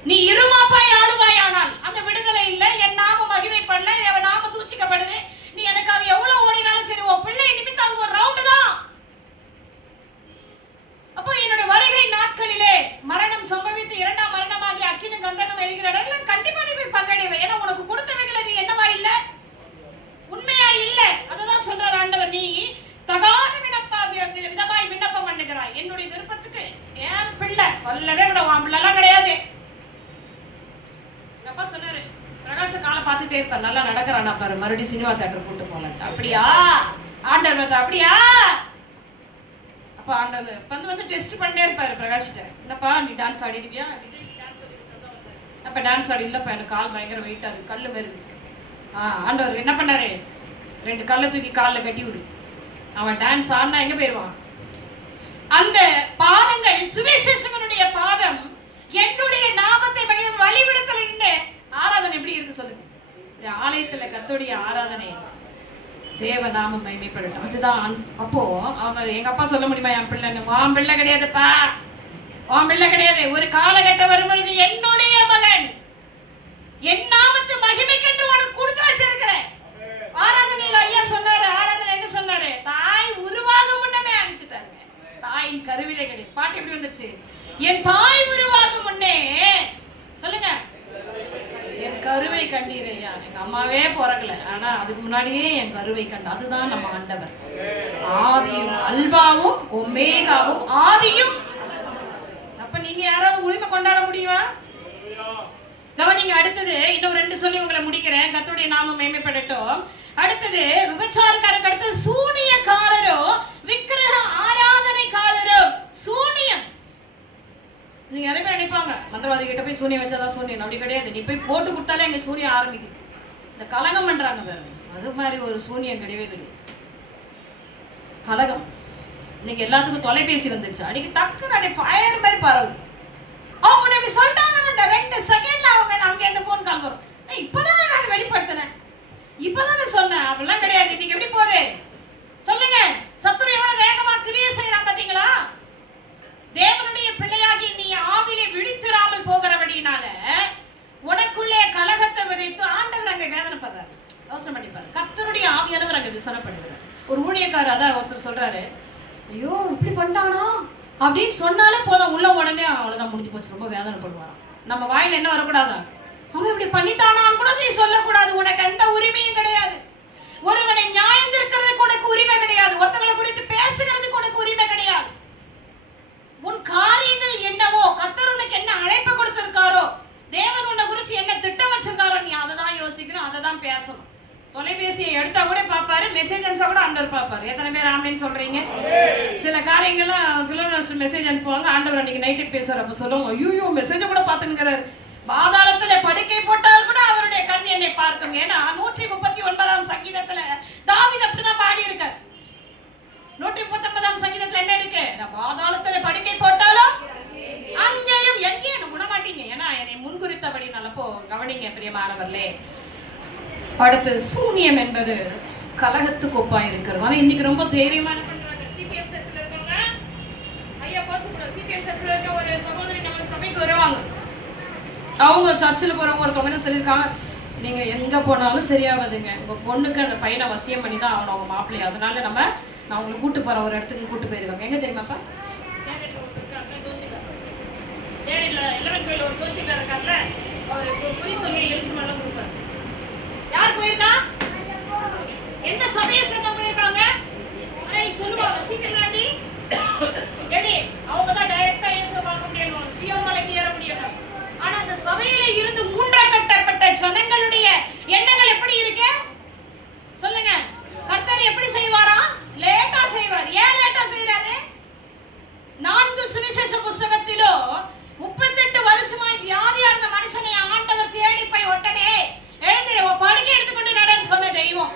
நீ இருமாப்பாய் ஆளுவாய், ஆனால் அங்க விடுதலை இல்லை. என் நாம மகிமைப்படல, என் நாம தூசிக்கப்படுது. நீ எனக்காக எவ்வளவு ஓடினாலும் சரி, உன் பிள்ளை நிமித்தம் அங்க ஒரு ரவுண்டு தான். அப்போ என்னுடைய வருகை நாட்களிலே மரணம் சம்பவித்து இரண்டாம் மரணமாகி அக்கினி கந்தகம் எழுகிற இடத்துல கண்டிப்பா நீ போய் பங்கடைவே. ஏன்னா உனக்கு கொடுத்தவைகளை நீ என்னவா இல்ல, உண்மையா இல்ல. அததான் சொல்றாரு ஆண்டவர், நீ தகாத விதமாய் விண்ணப்பம் பண்ணுகிறாய். என்னுடைய விருப்பத்துக்கு என் பிள்ளை சொல்லவே விட, உன் பிள்ளை எல்லாம் கிடையாது. எங்க அப்பா சொன்னாரு, பிரகாஷ காலை பார்த்துட்டே இருப்பார், நல்லா நடக்கிறான் பாரு, மறுபடியும் சினிமா தியேட்டர் கூட்டு போல. அப்படியா ஆண்டவர்? அப்படியா? அப்ப ஆண்டவர் வந்து டெஸ்ட் பண்ணிட்டே இருப்பாரு பிரகாஷ்கிட்ட. என்னப்பா நீ டான்ஸ் ஆடிடுவியா? அப்ப டான்ஸ் ஆடி இல்லப்பா, எனக்கு கால் பயங்கர வெயிட்டா இருக்கு, கல்லு வருது. ஆண்டவர் என்ன பண்ணாரு? 2 கல்லை தூக்கி காலில் கட்டி விடு. அவன் டான்ஸ் ஆடினா எங்க போயிடுவான்? அந்த பாதங்கள், சுவிசேஷகனுடைய பாதம் என்னுடைய நாமத்தை வழிவிடத்தில் நின்று ஆராதனை எப்படி இருக்கு சொல்லுங்க. ஆலயத்துல கர்த்தருடைய ஆராதனை தேவ நாமம் மகிமைப்படட்டும். அதுதான். அப்போ அவர் எங்க அப்பா சொல்ல முடியுமா என் பிள்ளைன்னு? உன் பிள்ளை கிடையாதுப்பா, உன் பிள்ளை கிடையாது. ஒரு காலகட்டம் வரும்பொழுது என்னுடைய மகன் என் நாமத்து மகிமைக்கென்று உனக்கு கொடுத்து வச்சிருக்கிறேன். ஆராதனையில ஐயா சொன்னாரு, ஆராதனை என்ன சொன்னாரு? தாய் உருவாகும் முன்னமே அனுப்பிச்சுட்டாங்க. தாயின் கருவிலே கிடையாது. பாட்டு எப்படி வந்துச்சு? என் தாய் உருவாகும் முன்னே, சொல்லுங்க, என் கருவை கண்டீர் ஐயா. எங்க அம்மாவே பிறக்கல, ஆனா அதுக்கு முன்னாடியே என் கருவை கண்ட. அதுதான் நம்ம ஆண்டவர். ஆதியும் அல்பாவும் ஒமேகாவும் ஆதியும். அப்ப நீங்க யாராவது உரிமை கொண்டாட முடியுமா? கவனிங்க. அடுத்தது இன்னும் 2 சொல்லி உங்களை முடிக்கிறேன். கர்த்தருடைய நாமம் மேன்மைப்படட்டும். அடுத்தது விபச்சாரக்காரருக்கு அடுத்தது சூனியக்காரரோ விக்கிரக ஆராதனைக்காரரோ. சூனியம். நீங்க நிறைய பேர் நினைப்பாங்க மந்திரவாதி கிட்ட போய் சூனியம் வச்சாதான் சூனியம். அப்படி கிடையாது. நீ போய் போட்டு கொடுத்தாலே எங்க சூனியம் ஆரம்பிக்குது. இந்த கலகம் பண்றாங்க பாருங்க, அது மாதிரி ஒரு சூனியம் கிடையவே கிடையாது. கலகம். இன்னைக்கு எல்லாத்துக்கும் தொலைபேசி வந்துருச்சு. அன்னைக்கு டக்குன்னு ஃபயர் மாதிரி பரவுது. அவங்க இப்படி சொல்லிட்டாங்க, 2 செகண்ட்ல அவங்க அங்க இருந்து போன் கால் வரும். இப்பதானே நான் வெளிப்படுத்தினேன், இப்பதானே சொன்னேன். அப்படிலாம் கிடையாது. இன்னைக்கு எப்படி போகுது சொல்லுங்க? சத்துரு எவ்வளவு வேகமா கிரியை செய்யறான் பாத்தீங்களா? தேவனுடைய பிள்ளையாகி நீ ஆவிலே விழித்திராமல் போகிறபடினால உனக்குள்ளே கலகத்தை விதைத்து ஆண்டவர் அங்க வேதனைப்படுறாரு. யோசனை பண்ணிப்பாரு. கர்த்தருடைய ஆவியானவர் அங்க விசனப்படுகிறார். ஒரு ஊழியக்காரர் அதான் ஒருத்தர் சொல்றாரு, ஐயோ இப்படி பண்ணிட்டானா அப்படின்னு சொன்னாலே போதும், உள்ள உடனே அவ்வளவுதான், முடிஞ்சு போச்சு. ரொம்ப வேதனைப்படுவாராம். நம்ம வாயில என்ன வரக்கூடாதா? அவன் இப்படி பண்ணிட்டானான்னு கூட நீ சொல்லக்கூடாது. உனக்கு எந்த உரிமையும் கிடையாது. ஒருவனை நியாயந்திருக்கிறதுக்கு உனக்கு உரிமை கிடையாது. ஒருத்தவங்களை குறித்து பேசுகிறதுக்கு உனக்கு உரிமை கிடையாது. உன் காரியங்கள் என்னவோ, கர்த்தர் உனக்கு என்ன அழைப்பு கொடுத்திருக்காரோ, தேவன் உன்னை குறிச்சு என்ன திட்டம் வச்சிருக்காரோ, நீ அதை தான் யோசிக்கணும், அதை தான் பேசணும். தொலைபேசியை எடுத்தா கூட பாப்பாரு, மெசேஜ் அனுப்பிச்சா கூட ஆண்டவர் பாப்பாரு. எத்தனை பேர் ஆமேன்னு சொல்றீங்க? சில காரியங்கள்லாம் பிலிமினஸ்டர் மெசேஜ் அனுப்புவாங்க, ஆண்டவர் அன்னைக்கு நைட்டு பேசுறாரு. அப்ப சொல்லுவாங்க, ஐயோ மெசேஜை கூட பார்த்துங்கிறாரு. பாதாளத்துல படுக்கை போட்டால் கூட அவருடைய கண் என்னை பார்க்கும். ஏன்னா 139ஆம் சங்கீதத்துல தாவீது அப்படிதான் பாடி இருக்கார். 139ஆம் சங்கீதத்துல என்ன இருக்கு? பாதாளத்துல படுக்கை போட்டாலும் அங்கேயும் எங்கேயும் குணமாட்டீங்க. ஏன்னா என்னை முன்குறித்தபடி நல்லப்போ கவனிங்க பிரியமானவர்களே. அடுத்து சூனியம் என்பது கலகத்துக்கு ஒப்பா இருக்கிறது. ஆனா இன்னைக்கு ரொம்ப தைரியமா பண்றாங்க. சிபிஎம் சர்ச்சில் இருக்கவங்க ஐயா கோச்சு கூட சிபிஎம் சர்ச்சில் இருக்க ஒரு சகோதரி நம்ம சபைக்கு வருவாங்க. அவங்க சர்ச்சில் போறவங்க ஒருத்தவங்க சொல்லியிருக்காங்க, நீங்க எங்க போனாலும் சரியாவதுங்க, உங்க பொண்ணுக்கு அந்த பையனை வசியம் பண்ணி தான் ஆகணும் அவங்க மாப்பிள்ளை. அதனால நான் உங்களை கூட்டு போறேன், ஒரு இடத்துக்கு கூட்டு போயிருக்காங்க. எங்க தெரியுமாப்பா? ஒரு கோஷிக்கா இருக்காங்கல்ல, அவர் குறி சொல்லி எழுச்சி மேல கொடுப்பாரு. யார் போயிருக்கா? எந்த சபையை சேர்ந்த போயிருக்காங்க? சொல்லுவாங்க சீக்கிரமாடி ஏடி அவங்க தான் டைரக்டா இயேசுவை பார்க்க முடியணும், சியோமலைக்கு ஏற முடியணும். ஆனா அந்த சபையில இருந்து மூன்றாக கட்டப்பட்ட ஜனங்களுடைய எண்ணங்கள் எப்படி இருக்கு சொல்லுங்க? கர்த்தர் எப்படி செய்வாரா? லேட்டா செய்வார். ஏன் லேட்டா செய்யறாரு? 4 சுவிசேஷ புஸ்தகத்திலோ 38 வருஷமாய் வியாதியா இருந்த மனுஷனை ஆண்டவர் தேடி போய் உடனே எழுந்திரு, படுக்கை எடுத்துக்கொண்டு நடன்னு சொன்ன தெய்வம்.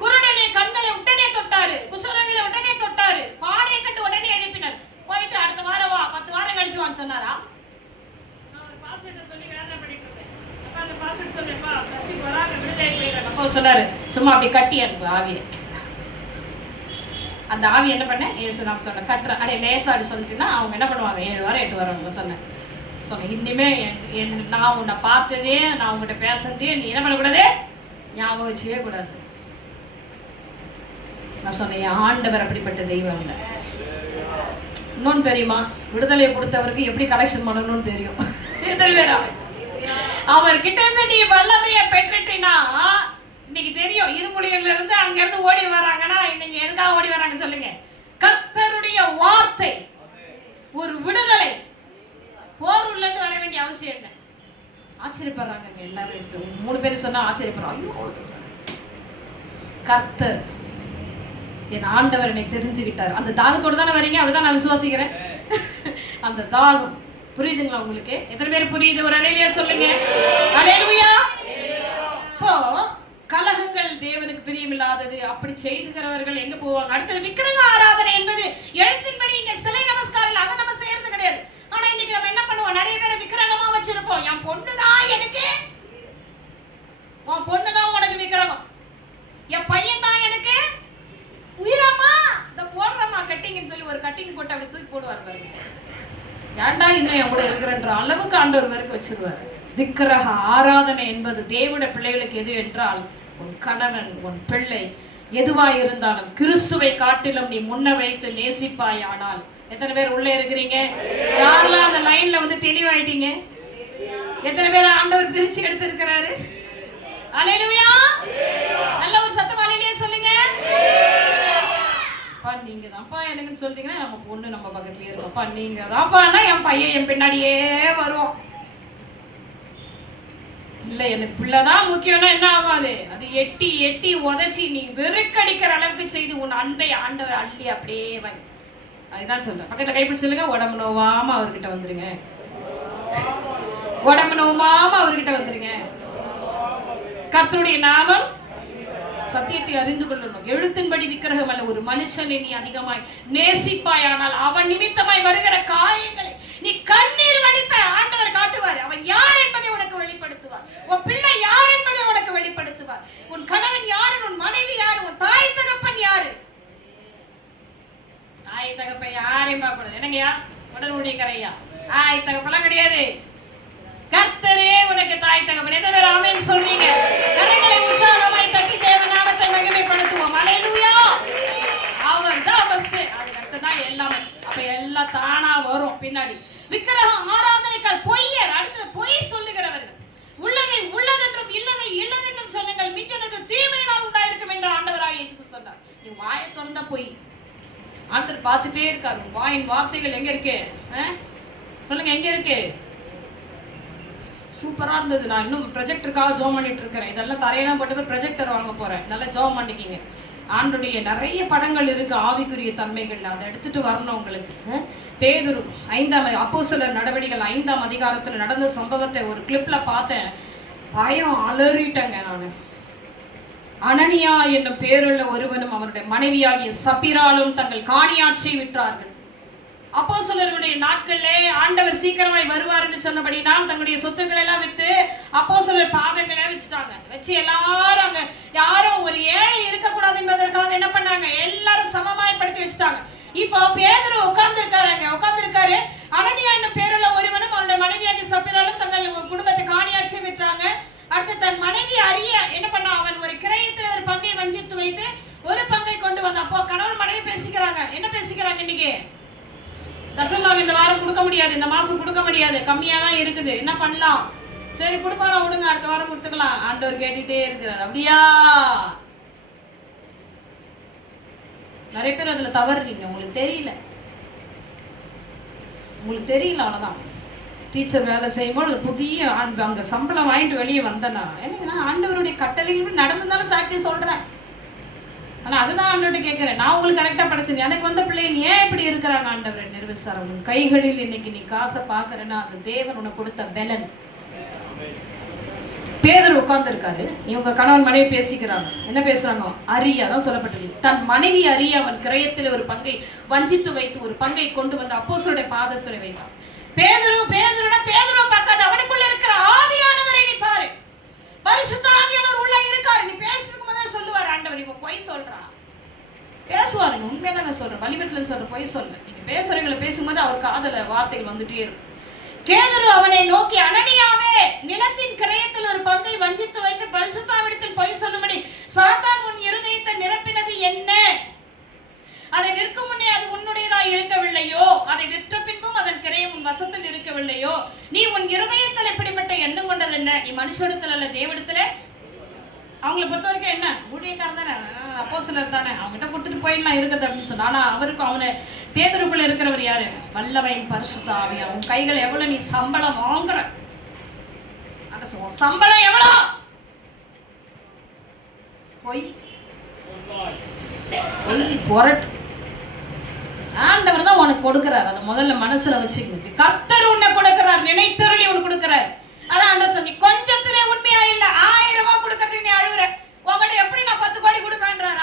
குருடனை கண்களை உடனே தொட்டாரு, குசரோகிகளை உடனே தொட்டாரு, பாடையை கட்டு உடனே எழுப்பினார். போயிட்டு அடுத்த வாரம் வா, 10 வாரம் கழிச்சு வான்னு சொன்னாரா? நான் ஒரு பாஸ்டர் சொல்லி வேதனை பண்ணிட்டு இருந்தேன். அப்ப அந்த பாஸ்டர் சொன்னேப்பா சர்ச்சுக்கு வராங்க, விடுதலை போயிடுறாங்க. அப்போ சொன்னாரு, சும்மா அப்படி கட்டி அனுப்பு ஆவியை. அந்த ஆவி என்ன பண்ண? இயேசு நாமத்தோட கட்டுற அடே லேசாடி சொல்லிட்டுன்னா அவங்க என்ன பண்ணுவாங்க? 7 வாரம் 8 வாரம் சொன்னேன். இனிமே நான் உன்னை பார்த்ததே, நான் உங்ககிட்ட பேசுறதே நீ என்ன பண்ணக்கூடாது, ஞாபகம் வச்சே கூடாது. நான் சொன்னேன், என் ஆண்டவர் அப்படிப்பட்ட தெய்வம் இல்லை. இன்னொன்னு தெரியுமா? விடுதலை கொடுத்தவருக்கு எப்படி கலெக்ஷன் பண்ணணும்னு தெரியும். அவர்கிட்ட இருந்து நீ வல்லமையை பெற்றுட்டீனா இன்னைக்கு தெரியும். இருமொழியில இருந்து அங்க இருந்து ஓடி வராங்கன்னா இன்னைக்கு எதுக்காக ஓடி வராங்க சொல்லுங்க? கர்த்தருடைய வார்த்தை ஒரு விடுதலை. போர் உள்ள இருந்து வர வேண்டிய அவசியம் என்ன? ஆச்சரியப்படுறாங்க எல்லாரும். எடுத்து 3 பேரும் சொன்னா ஆச்சரியப்படுறாங்க. கர்த்தர் என் ஆண்டவர் என்னை தெரிஞ்சுக்கிட்டார். அந்த தாகத்தோடு தானே வரீங்க? அப்படிதான் நான் விசுவாசிக்கிறேன். அந்த தாகம் புரியுதுங்களா உங்களுக்கு? எத்தனை பேர் புரியுது? ஒரு அலையிலேயே சொல்லுங்க. அல்லேலூயா. இப்போ போவது, அப்படி செய்துகிறவர்கள் எங்க போவாங்க? அடுத்தது விக்கிரக ஆராதனை என்பது எழுத்தின்படி இங்க சிலை நமஸ்காரம், அதை நம்ம செய்யறது கிடையாது. ஆனா இன்னைக்கு நம்ம என்ன பண்ணுவோம்? நிறைய பேர் விக்கிரகமா வச்சிருப்போம். என் பொண்ணுதான் எனக்கு, உன் பொண்ணுதான் உனக்கு விக்கிரகம், என் பையன் தான் எனக்கு உயிரமா, இந்த போடுறமா கட்டிங்னு சொல்லி ஒரு கட்டிங் போட்டு அப்படி தூக்கி போடுவார் பாருங்க. ஏன்டா இன்னும் என் கூட இருக்கிறன்ற அளவுக்கு ஆண்டவர் வரைக்கும் வச்சிருவாரு. விக்கிரக ஆராதனை என்பது தேவனுடைய பிள்ளைகளுக்கு எது என்றால், உன் கணவன் உன் பிள்ளை எதுவாய் இருந்தாலும் கிறிஸ்துவை காட்டிலும் நீ முன்ன வைத்து நேசிப்பாய். ஆனால் எத்தனை பேர் உள்ளே இருக்கிறீங்க? யாரெல்லாம் அந்த லைன்ல வந்து தெளிவாயிட்டீங்க? எத்தனை பேர் ஆண்டவர் பிரிச்சு எடுத்திருக்கிறாரு? அல்லேலூயா! நல்ல ஒரு சத்தம் அல்லேலூயா சொல்லுங்க. நீங்க தான்ப்பா எனக்குன்னு சொல்றீங்கன்னா நம்ம பொண்ணு நம்ம பக்கத்துலயே இருக்கோம்ப்பா, நீங்க தான்ப்பான்னா என் பையன் என் பின்னாடியே வருவோம். இல்ல எனக்கு பிள்ளைதான் முக்கியம்னா என்ன ஆகும்? அது எட்டி எட்டி உதச்சி நீ வெறுக்கடிக்கிற அளவுக்கு செய்து உன் அன்பை ஆண்டவர் அள்ளி அப்படியே வாங்கி. அதுதான் சொல்றேன். பக்கத்துல கைப்பிடி சொல்லுங்க, உடம்பு நோவாம அவர்கிட்ட வந்துருங்க, உடம்பு நோவாம அவர்கிட்ட வந்துருங்க. கர்த்தருடைய நாமம் சத்தியத்தை அறிந்து கொள்ளணும். எழுத்தின்படி விக்கிரகம் அல்ல, ஒரு மனுஷனை நீ அதிகமாய் நேசிப்பாயானால் அவன் நிமித்தமாய் வருகிற காயங்களை நீ கண்ணீர் வடிப்ப ஆண்டவர் காட்டுவார். அவன் யார் என்பதை உனக்கு வெளிப்படுத்துவார். உன் பிள்ளை யார் என்பதை உனக்கு வெளிப்படுத்துவார். உன் கணவன் யாரு, உன் மனைவி யாரு, உன் தாய் தகப்பன் யாரு. தாய் தகப்பன் யாரையும் பார்க்க கூடாது. என்னங்கய்யா உடல் ஊழியக்காரையா? தாய் தகப்பெல்லாம் கிடையாது. கர்த்தரே உனக்கு தாய் தகப்பன். எத்தனை பேர் ஆமென் சொல்றீங்க? கரங்களை உற்சாகமாய் தட்டி தேவ நாமத்தை மகிமைப்படுத்துவோம். அல்லேலூயா! அவர்தான் அவஸ்தை, அது கர்த்தர்தான் எல்லாமே. அப்ப எல்லாம் தானா வரும் பின்னாடி. விக்கிரக ஆராதனைக்கால் பொய்யர். அடுத்தது பொய் சொல்லுகிறவர்கள். உள்ளதை உள்ளதென்றும் இல்லதை இல்லதென்றும் சொல்லுங்கள், மிச்சது தீமையினால் உண்டாயிருக்கும் என்று ஆண்டவராகிய இயேசு சொன்னார். நீ வாயை திறந்தா பொய். ஆண்டவர் பார்த்துட்டே இருக்காரு. வாயின் வார்த்தைகள் எங்க இருக்கு சொல்லுங்க, எங்க இருக்கு? சூப்பரா இருந்தது. நான் இன்னும் ப்ரொஜெக்டருக்காக ஜோம் பண்ணிட்டு இருக்கிறேன். இதெல்லாம் தரையெல்லாம் போட்டு ப்ரொஜெக்டர் வாங்க போறேன். நல்லா ஜோம் பண்ணிக்கிங்க. ஆண்டுடைய நிறைய படங்கள் இருக்கு ஆவிக்குரிய தன்மைகள், அதை எடுத்துட்டு வரணும் உங்களுக்கு. பேதுரு 5ஆம் அப்போஸ்தலர் நடவடிக்கைகள் 5ஆம் அதிகாரத்துல நடந்த சம்பவத்தை ஒரு கிளிப்ல பார்த்தேன். பயம் அலறிட்டேங்க நானு. அனனியா என்னும் பேருள்ள ஒருவனும் அவருடைய மனைவியாகிய சபிராலும் தங்கள் காணியாட்சியை விற்றார்கள். அப்போஸ்தலர்களுடைய நாட்களிலே ஆண்டவர் சீக்கிரமாய் வருவார்னு சொன்னபடினால் தங்களுடைய சொத்துக்களை எல்லாம் வித்து அப்போஸ்தலர் பாதங்களை வச்சுட்டாங்க. வச்சு எல்லாரும் அங்க யாரும் ஒரு ஏழை இருக்கக்கூடாது என்பதற்காக என்ன பண்ணாங்க? எல்லாரும் சமமாய்ப்படுத்தி வச்சுட்டாங்க. இப்போ பேதுரு உட்கார்ந்துருக்காரு. அனனியா என்னும் பேருள்ள ஒருவனும் அவருடைய மனைவியாகிய சபிராலும் தங்கள் குடும்பத்தை காணியாட்சி விற்றாங்க. அடுத்து தன் மனைவி அறிய என்ன பண்ணா? அவன் ஒரு கிரயத்துல ஒரு பங்கை வஞ்சித்து வைத்து ஒரு பங்கை கொண்டு வந்தான். அப்போ கணவன் மனைவி பேசிக்கிறாங்க. என்ன பேசிக்கிறாங்க? இன்னைக்கு தசமபாகம் இந்த வாரம் கொடுக்க முடியாது, இந்த மாசம் கொடுக்க முடியாது, கம்மியா தான் இருக்குது, என்ன பண்ணலாம்? சரி கொடுக்கலாம், விடுங்க, அடுத்த வாரம் கொடுத்துக்கலாம். ஆண்டவர் கேட்டுட்டே இருக்கிறார். அப்படியா? நிறைய பேர் அதுல தவறுறீங்க. உங்களுக்கு தெரியல, அவ்வளவுதான். டீச்சர் வேலை செய்யும்போது புதிய அங்க சம்பளம் வாங்கிட்டு வெளியே வந்தனா என்னன்னா ஆண்டவருடைய கட்டளைகள் நடந்ததாலும் சாட்சி சொல்றேன். ஆனா அதுதான் ஆண்டவர்கிட்ட கேட்கிறேன். நான் உங்களுக்கு கரெக்டா படிச்சேன். எனக்கு வந்த பிள்ளைங்க ஏன் இப்படி இருக்கிறாங்க? ஆண்டவரை நிர்விசாரம். உன் கைகளில் இன்னைக்கு நீ காசை பாக்குறேன்னா அது தேவன் உனக்கு கொடுத்த பெலன். பேதுரு உட்கார்ந்து இருக்காரு. இவங்க கணவன் மனைவி பேசிக்கிறாங்க. என்ன பேசுறாங்க? அறியா தான் சொல்லப்பட்டது. தன் மனைவி அறிய அவன் கிரயத்தில் ஒரு பங்கை வஞ்சித்து வைத்து ஒரு பங்கை கொண்டு வந்து அப்போஸ்தலருடைய பாதத்தில் வைத்தான். பேதுரு பார்க்காத, அவனுக்குள்ள இருக்கிற ஆவியானவரை நீ பாரு. பரிசுத்த ஆவியானவர் உள்ள இருக்காரு. நீ பேசுறதுக்கு முதல்ல சொல்லுவார் ஆண்டவர், இவன் பொய் சொல்றா. பேசுவாருங்க, உண்மையாதாங்க சொல்றேன். வலிபத்துல சொல்ற பொய் சொல்றேன். நீங்க பேசுறவங்களை பேசும்போது அவர் காதல வார்த்தைகள் வந்துட்டே இருக்கும். பேதுரு அவனை நோக்கி, அனனியாவே, நிலத்தின் கிரயத்தில் ஒரு பங்கை வஞ்சித்து வைத்து பரிசுத்தாவிடத்தில் பொய் சொல்லும்படி சாத்தான் உன் இருதயத்தை நிரப்பினது என்ன? அதை விற்கும் முன்னே அது உன்னுடையதாய் இருக்கவில்லையோ? அதை விற்ற பின்பும் அதன் கிரயம் உன் வசத்தில் இருக்கவில்லையோ? நீ உன் இருதயத்தில் எப்படிப்பட்ட எண்ணம் கொண்டது என்ன? நீ மனுஷிடத்துல அல்ல தேவனிடத்துல. அவங்களை பொறுத்த வரைக்கும் என்ன? ஊழியக்காரன் தானே, அப்போஸ்தலர் தானே, அவங்ககிட்ட கொடுத்துட்டு போயிடலாம் இருக்குது அப்படின்னு சொன்னா. ஆனா அவருக்கும் அவனை பேதுருக்குள்ள இருக்கிறவர் யாரு? வல்லமையின் பரிசுத்த ஆவி. அவன் கைகள் எவ்வளவு நீ சம்பளம் வாங்குற? சம்பளம் எவ்வளவு? பொய் பொரட்டு. ஆண்டவர் தான் உனக்கு கொடுக்கிறார். அதை முதல்ல மனசுல வச்சுக்கிட்டு, கர்த்தர் உன்னை கொடுக்கிறார், நினைத்தருளி உனக்கு கொடுக்கிறார். ஆனா ஆண்டவர் சொன்னி கொஞ்சத்திலே உண்மையா இல்ல, 1000 ரூபாய் கொடுக்கறதுக்கு நீ அழுகுற. உங்ககிட்ட எப்படி நான் 10 கோடி கொடுப்பேன்றாரு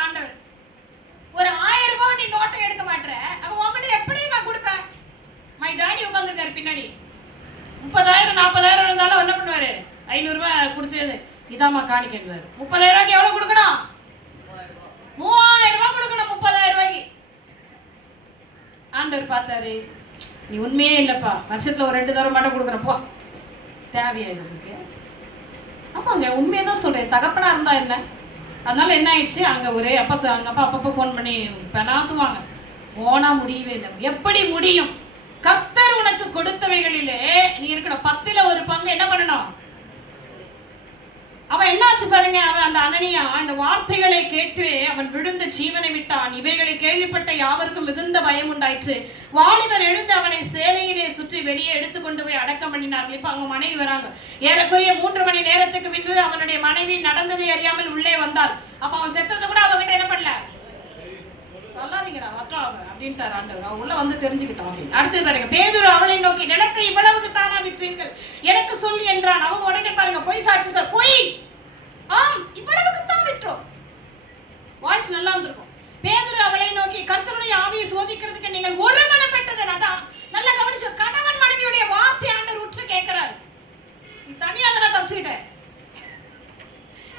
கொடுத்து இதாமா காணிக்கிறாரு. 30,000 ரூபாய்க்கு எவ்வளவு கொடுக்கணும்? 3000 ரூபாய் கொடுக்கணும். 30,000 ரூபாய்க்கு ஆண்டவர் பார்த்தாரு, நீ உண்மையே இல்லப்பா, வருஷத்துல ஒரு 2 தடவை மட்டும் கொடுக்குற, போ, தேவையா இது உங்களுக்கு? ஆமாங்க, உண்மையதான் சொல்றேன். தகப்பனா இருந்தா என்ன? அதனால என்ன ஆயிடுச்சு, அங்க ஒரே அப்பா அங்க அப்பா அப்பப்போ ஃபோன் பண்ணி பெனாத்துவாங்க. போனா முடியவே இல்லை. எப்படி முடியும்? கர்த்தர் உனக்கு கொடுத்தவைகளிலே நீ இருக்கிற 10ல் 1 பங்கு என்ன பண்ணணும்? அவன் என்னாச்சு பாருங்க, அவன் அந்த அனனியா இந்த வார்த்தைகளை கேட்டு அவன் விழுந்த ஜீவனை விட்டான். இவைகளை கேள்விப்பட்ட யாவருக்கும் மிகுந்த பயம் உண்டாயிற்று. வாலிபர் எழுந்து அவனை சேலையிலே சுற்றி வெளியே எடுத்துக்கொண்டு போய் அடக்கம் பண்ணினார்கள். இப்ப அவங்க மனைவி வராங்க. ஏறக்குறைய 3 மணி நேரத்துக்கு பின்பு அவனுடைய மனைவி நடந்ததை அறியாமல் உள்ளே வந்தாள். அப்ப அவன் செத்தது கூட அவகிட்ட என்ன பண்ணல, சொல்லாதீங்கடா வட்டாங்க அப்படின்ட்டார் ஆண்டவர். அவன் உள்ள வந்து தெரிஞ்சுக்கிட்டான் அப்படின்னு. அடுத்தது பாருங்க, பேதுரு அவளை நோக்கி, நிலத்தை இவ்வளவுக்கு தானா விற்றீர்கள், எனக்கு சொல் என்றான். அவன் உடனே பாருங்க, பொய் சாட்சி சார், பொய், ஆம் இவ்வளவுக்கு தான் விற்றோம். வாய்ஸ் நல்லா வந்திருக்கும். பேதுரு அவளை நோக்கி, கர்த்தருடைய ஆவியை சோதிக்கிறதுக்கு நீங்கள் ஒருமனப்பட்டது. அதான் நல்லா கவனிச்சு, கணவன் மனைவியுடைய வார்த்தை ஆண்டவர் உற்று கேட்கிறார். நீ தனியா தானே தப்பிச்சுக்கிட்ட,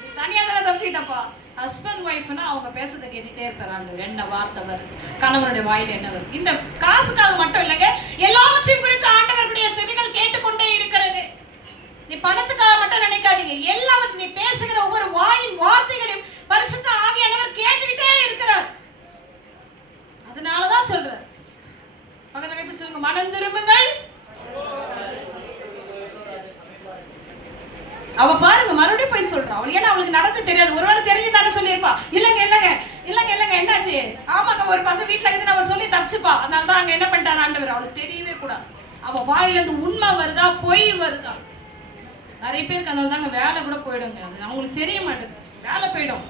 நீ தனியா தானே தப்பிச்சுக்கிட்டப்பா. ஹஸ்பண்ட் ஒய்ஃப்னா அவங்க பேசுறதை கேட்டுட்டே இருக்கிறாங்க. என்ன வார்த்தை வருது, கணவனுடைய வாயில என்ன வருது. இந்த காசுக்காக மட்டும் இல்லைங்க, எல்லாவற்றையும் குறித்து ஆண்டவருடைய செவிகள் கேட்டுக்கொண்டே இருக்கிறது. நீ பணத்துக்காக மட்டும் நினைக்காதீங்க, எல்லாவற்றையும் நீ பேசுகிற ஒவ்வொரு வாயின் வார்த்தைகளையும் பரிசுத்த ஆவியானவர் கேட்டுக்கிட்டே இருக்கிறார். அதனாலதான் சொல்றார். பக்கத்துல எப்படி சொல்லுங்க, மனம் திரும்புங்கள். அவ பாருங்க மறுபடியும் போய் சொல்றான். அவளுக்கு ஏன்னா அவளுக்கு நடந்து தெரியாது. ஒருவேளை தெரிஞ்சுதானே சொல்லியிருப்பா. இல்லங்க இல்லங்க இல்லங்க இல்லங்க என்னாச்சு, ஆமாங்க ஒரு பங்கு வீட்டுல இருந்து நம்ம சொல்லி தப்பிச்சுப்பா. அதனாலதான் அங்க என்ன பண்ணிட்டாரு ஆண்டவர், அவளுக்கு தெரியவே கூடாது. அவ வாயில இருந்து உண்மை வருதா பொய் வருதா. நிறைய பேருக்கு அதனால தாங்க வேலை கூட போயிடுங்க. அது அவங்களுக்கு தெரிய மாட்டேது. வேலை போயிடும்,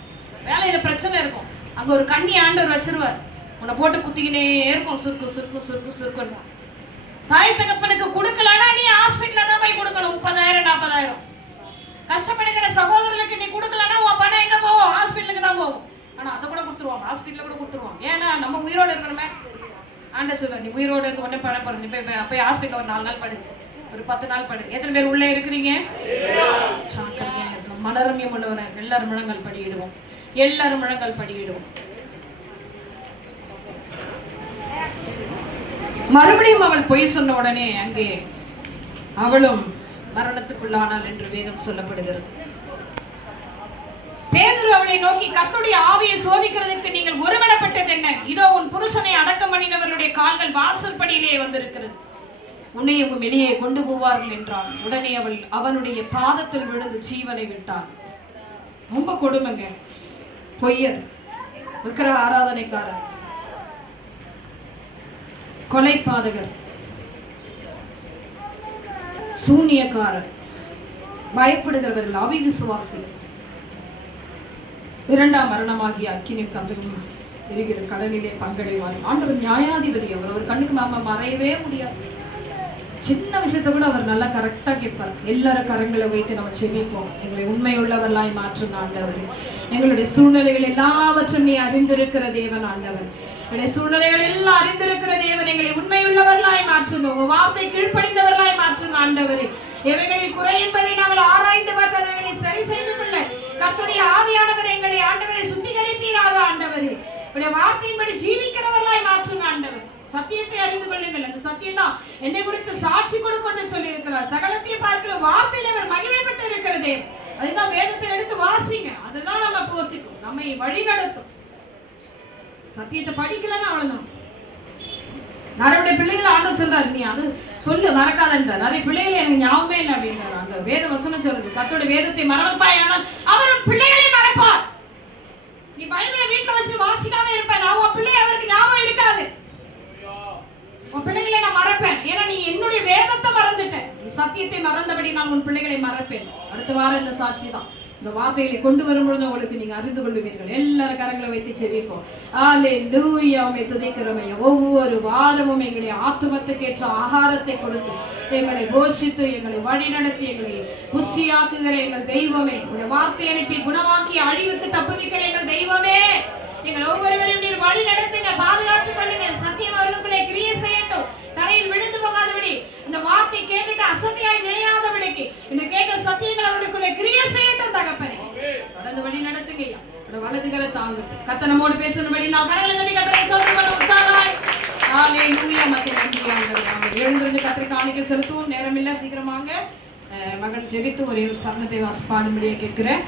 வேலையில பிரச்சனை இருக்கும். அங்க ஒரு கண்ணி ஆண்டவர் வச்சிருவார், உன்னை போட்டு குத்திக்கினே இருக்கும். சுருக்கு சுருக்கு சுருக்கு சுருக்கு இருக்கும். தாய் தகப்பனுக்கு கொடுக்கலன்னா நீ ஹாஸ்பிட்டல்ல தான் போய் கொடுக்கணும். 30,000 40,000. கஷ்டப்படுகிற சகோதரர்களுக்கு நீ கொடுக்கலன்னா உன் பணம் எங்க போவோம்? ஹாஸ்பிட்டலுக்கு தான் போவோம். ஆனா அதை கூட கொடுத்துருவாங்க, ஹாஸ்பிட்டல கூட கொடுத்துருவாங்க. ஏன்னா நம்ம உயிரோடு இருக்கணுமே. ஆண்ட சொல்ல, நீ உயிரோடு இருந்து உடனே பணம் போடுறது. நீ போய் ஹாஸ்பிட்டல் ஒரு 4 நாள் படு, ஒரு 10 நாள் படு. எத்தனை பேர் உள்ளே இருக்கிறீங்க? மனரமியம் உள்ளவன எல்லாரும் முழங்கால் படியிடுவோம், எல்லாரும் முழங்கால் படியிடுவோம். மறுபடியும் அவள் பொய் சொன்ன உடனே அங்கே அவளும் மரணத்துக்குள்ளானாள் என்று வேதம் சொல்லப்படுகிறது. பேதுரு அவளை நோக்கி, கர்த்தருடைய ஆவியை சோதிக்கிறதுக்கு நீங்கள் ஒருமனப்பட்டது என்ன? இதோ உன் புருஷனை அடக்கம் பண்ணினவருடைய கால்கள் வாசற்படியிலே வந்திருக்கிறது, உன்னையும் வெளியே கொண்டு போவார்கள் என்றான். உடனே அவள் அவனுடைய பாதத்தில் விழுந்து ஜீவனை விட்டான். ரொம்ப கொடுமைங்க. பொய்யர், விக்கிர ஆராதனைக்காரர், கொலைபாதகர், சூனியக்காரர், பயப்படுகிறவர்கள், அவிசுவாசி, 2ஆம் மரணமாகிய அக்கினி கந்தகம் எரிகிற கடலிலே பங்கடைவார். ஆண்டவர் நியாயாதிபதி. அவர் ஒரு கண்ணுக்கு மறையவே முடியாது. சின்ன விஷயத்த கூட அவர் நல்லா கரெக்டா கேட்பார். எல்லாரும் கரங்களை வைத்து நம்ம செவிப்போம். எங்களை உண்மை உள்ளவர்களாய் மாற்றுங்க ஆண்டவரே. எங்களுடைய சூழ்நிலைகள் எல்லாவற்றும் நீ அறிந்திருக்கிற தேவன் ஆண்டவர். எங்களுடைய சூழ்நிலைகள் எல்லாம் அறிந்திருக்கிற தேவன், எங்களை உண்மையுள்ளவர்களாய் மாற்றுங்க. உங்க வார்த்தை கீழ்ப்படிந்தவர்களாய் மாற்றுங்க ஆண்டவரே. எவைகளில் குறை என்பதை நாங்கள் ஆராய்ந்து பார்த்தவர்களை சரி செய்து கொள்ள கர்த்தருடைய ஆவியானவர் எங்களை ஆண்டவரை சுத்திகரிப்பீராக ஆண்டவரே. உடைய வார்த்தையின்படி ஜீவிக்கிறவர்களாய் மாற்றுங்க ஆண்டவர். சத்தியத்தை அறிந்து கொள்ளுங்கள். அந்த சத்தியம் தான் என்னை குறித்து சாட்சி கொடுக்கணும்னு சொல்லி இருக்கிறார். சகலத்தையும் பார்க்கிற வார்த்தையில அவர் மகிமைப்பட்டு இருக்கிறதே. அதுதான் வேதத்தை எடுத்து வாசிங்க. அதுதான் நம்ம போசிக்கும், நம்மை வழிநடத்தும். சத்தியத்தை படிக்கலன்னா அவ்வளவுதான். நிறைய பிள்ளைகளை ஆண்டவர் சொல்றாரு, நீ அது சொல்லு மறக்காதன்ற. நிறைய பிள்ளைகளை எனக்கு ஞாபகமே இல்லை அப்படின்றாரு. அங்க வேத வசனம் சொல்லுது, கர்த்தருடைய வேதத்தை மறப்பாயானால் அவர் பிள்ளைகளை மறப்பார். நீ பைபிளை வீட்டுல வச்சு வாசிக்காம இருப்பேன், உன் பிள்ளை அவருக்கு ஞாபகம் இருக்காது. உன் பிள்ளைகளை நான் மறப்பேன். ஏன்னா நீ என்னுடைய வேதத்தை மறந்துட்ட. நீ சத்தியத்தை மறந்தபடி நான் உன் பிள்ளைகளை மறப்பேன். அடுத்த வாரம் இந்த சாட்சி தான். இந்த வார்த்தைகளை கொண்டு வரும்பொழுது உங்களுக்கு நீங்க அறிந்து கொள்வீர்கள். எல்லாரும் கரங்களை வைத்து செவிப்போம். அல்லேலூயா, உம்மை துதிக்கிறோமே. ஒவ்வொரு வாரமும் எங்களுடைய ஆத்துமத்துக்கு ஏற்ற ஆகாரத்தை கொடுத்து எங்களை போஷித்து எங்களை வழி நடத்தி எங்களை புஷ்டியாக்குகிற எங்கள் தெய்வமே, உடைய வார்த்தை அனுப்பி குணமாக்கி அழிவுக்கு தப்புவிக்கிற எங்கள் தெய்வமே, எங்கள் ஒவ்வொருவரையும் நீர் வழி நடத்துங்க, பாதுகாத்துக் கொள்ளுங்க. சத்தியம் அவர்களுக்குள்ளே கிரியை செய்யட்டும். தரையில் விழுந்து போகாதபடி, இந்த வார்த்தை கேட்டுட்டு அசதியாய் நினையாதபடி இன்றைக்கு இந்த கேட்ட சத்தியங்கள் அவர்களுக்குள்ளே கிரியை செய்யட்டும் தகப்பனே. தொடர்ந்து வழி நடத்துங்கய்யா. வலதுகளை தாங்கட்டும். கர்த்தர் நம்மோடு பேசும்படி நான் கரங்களை தட்டி கர்த்தரை ஸ்தோத்திரம் உற்சாகமாய் ஹalleluya மகே நன்றி ஆண்டவரே. எழுந்திருந்து கர்த்தரை காணிக்கை செலுத்துவோம். நேரமில்லை, சீக்கிரமாக மகன் ஜெபித்து ஒரே ஒரு சரணத்தை வாசிப்பாடும்படியாக கேட்கிறேன்.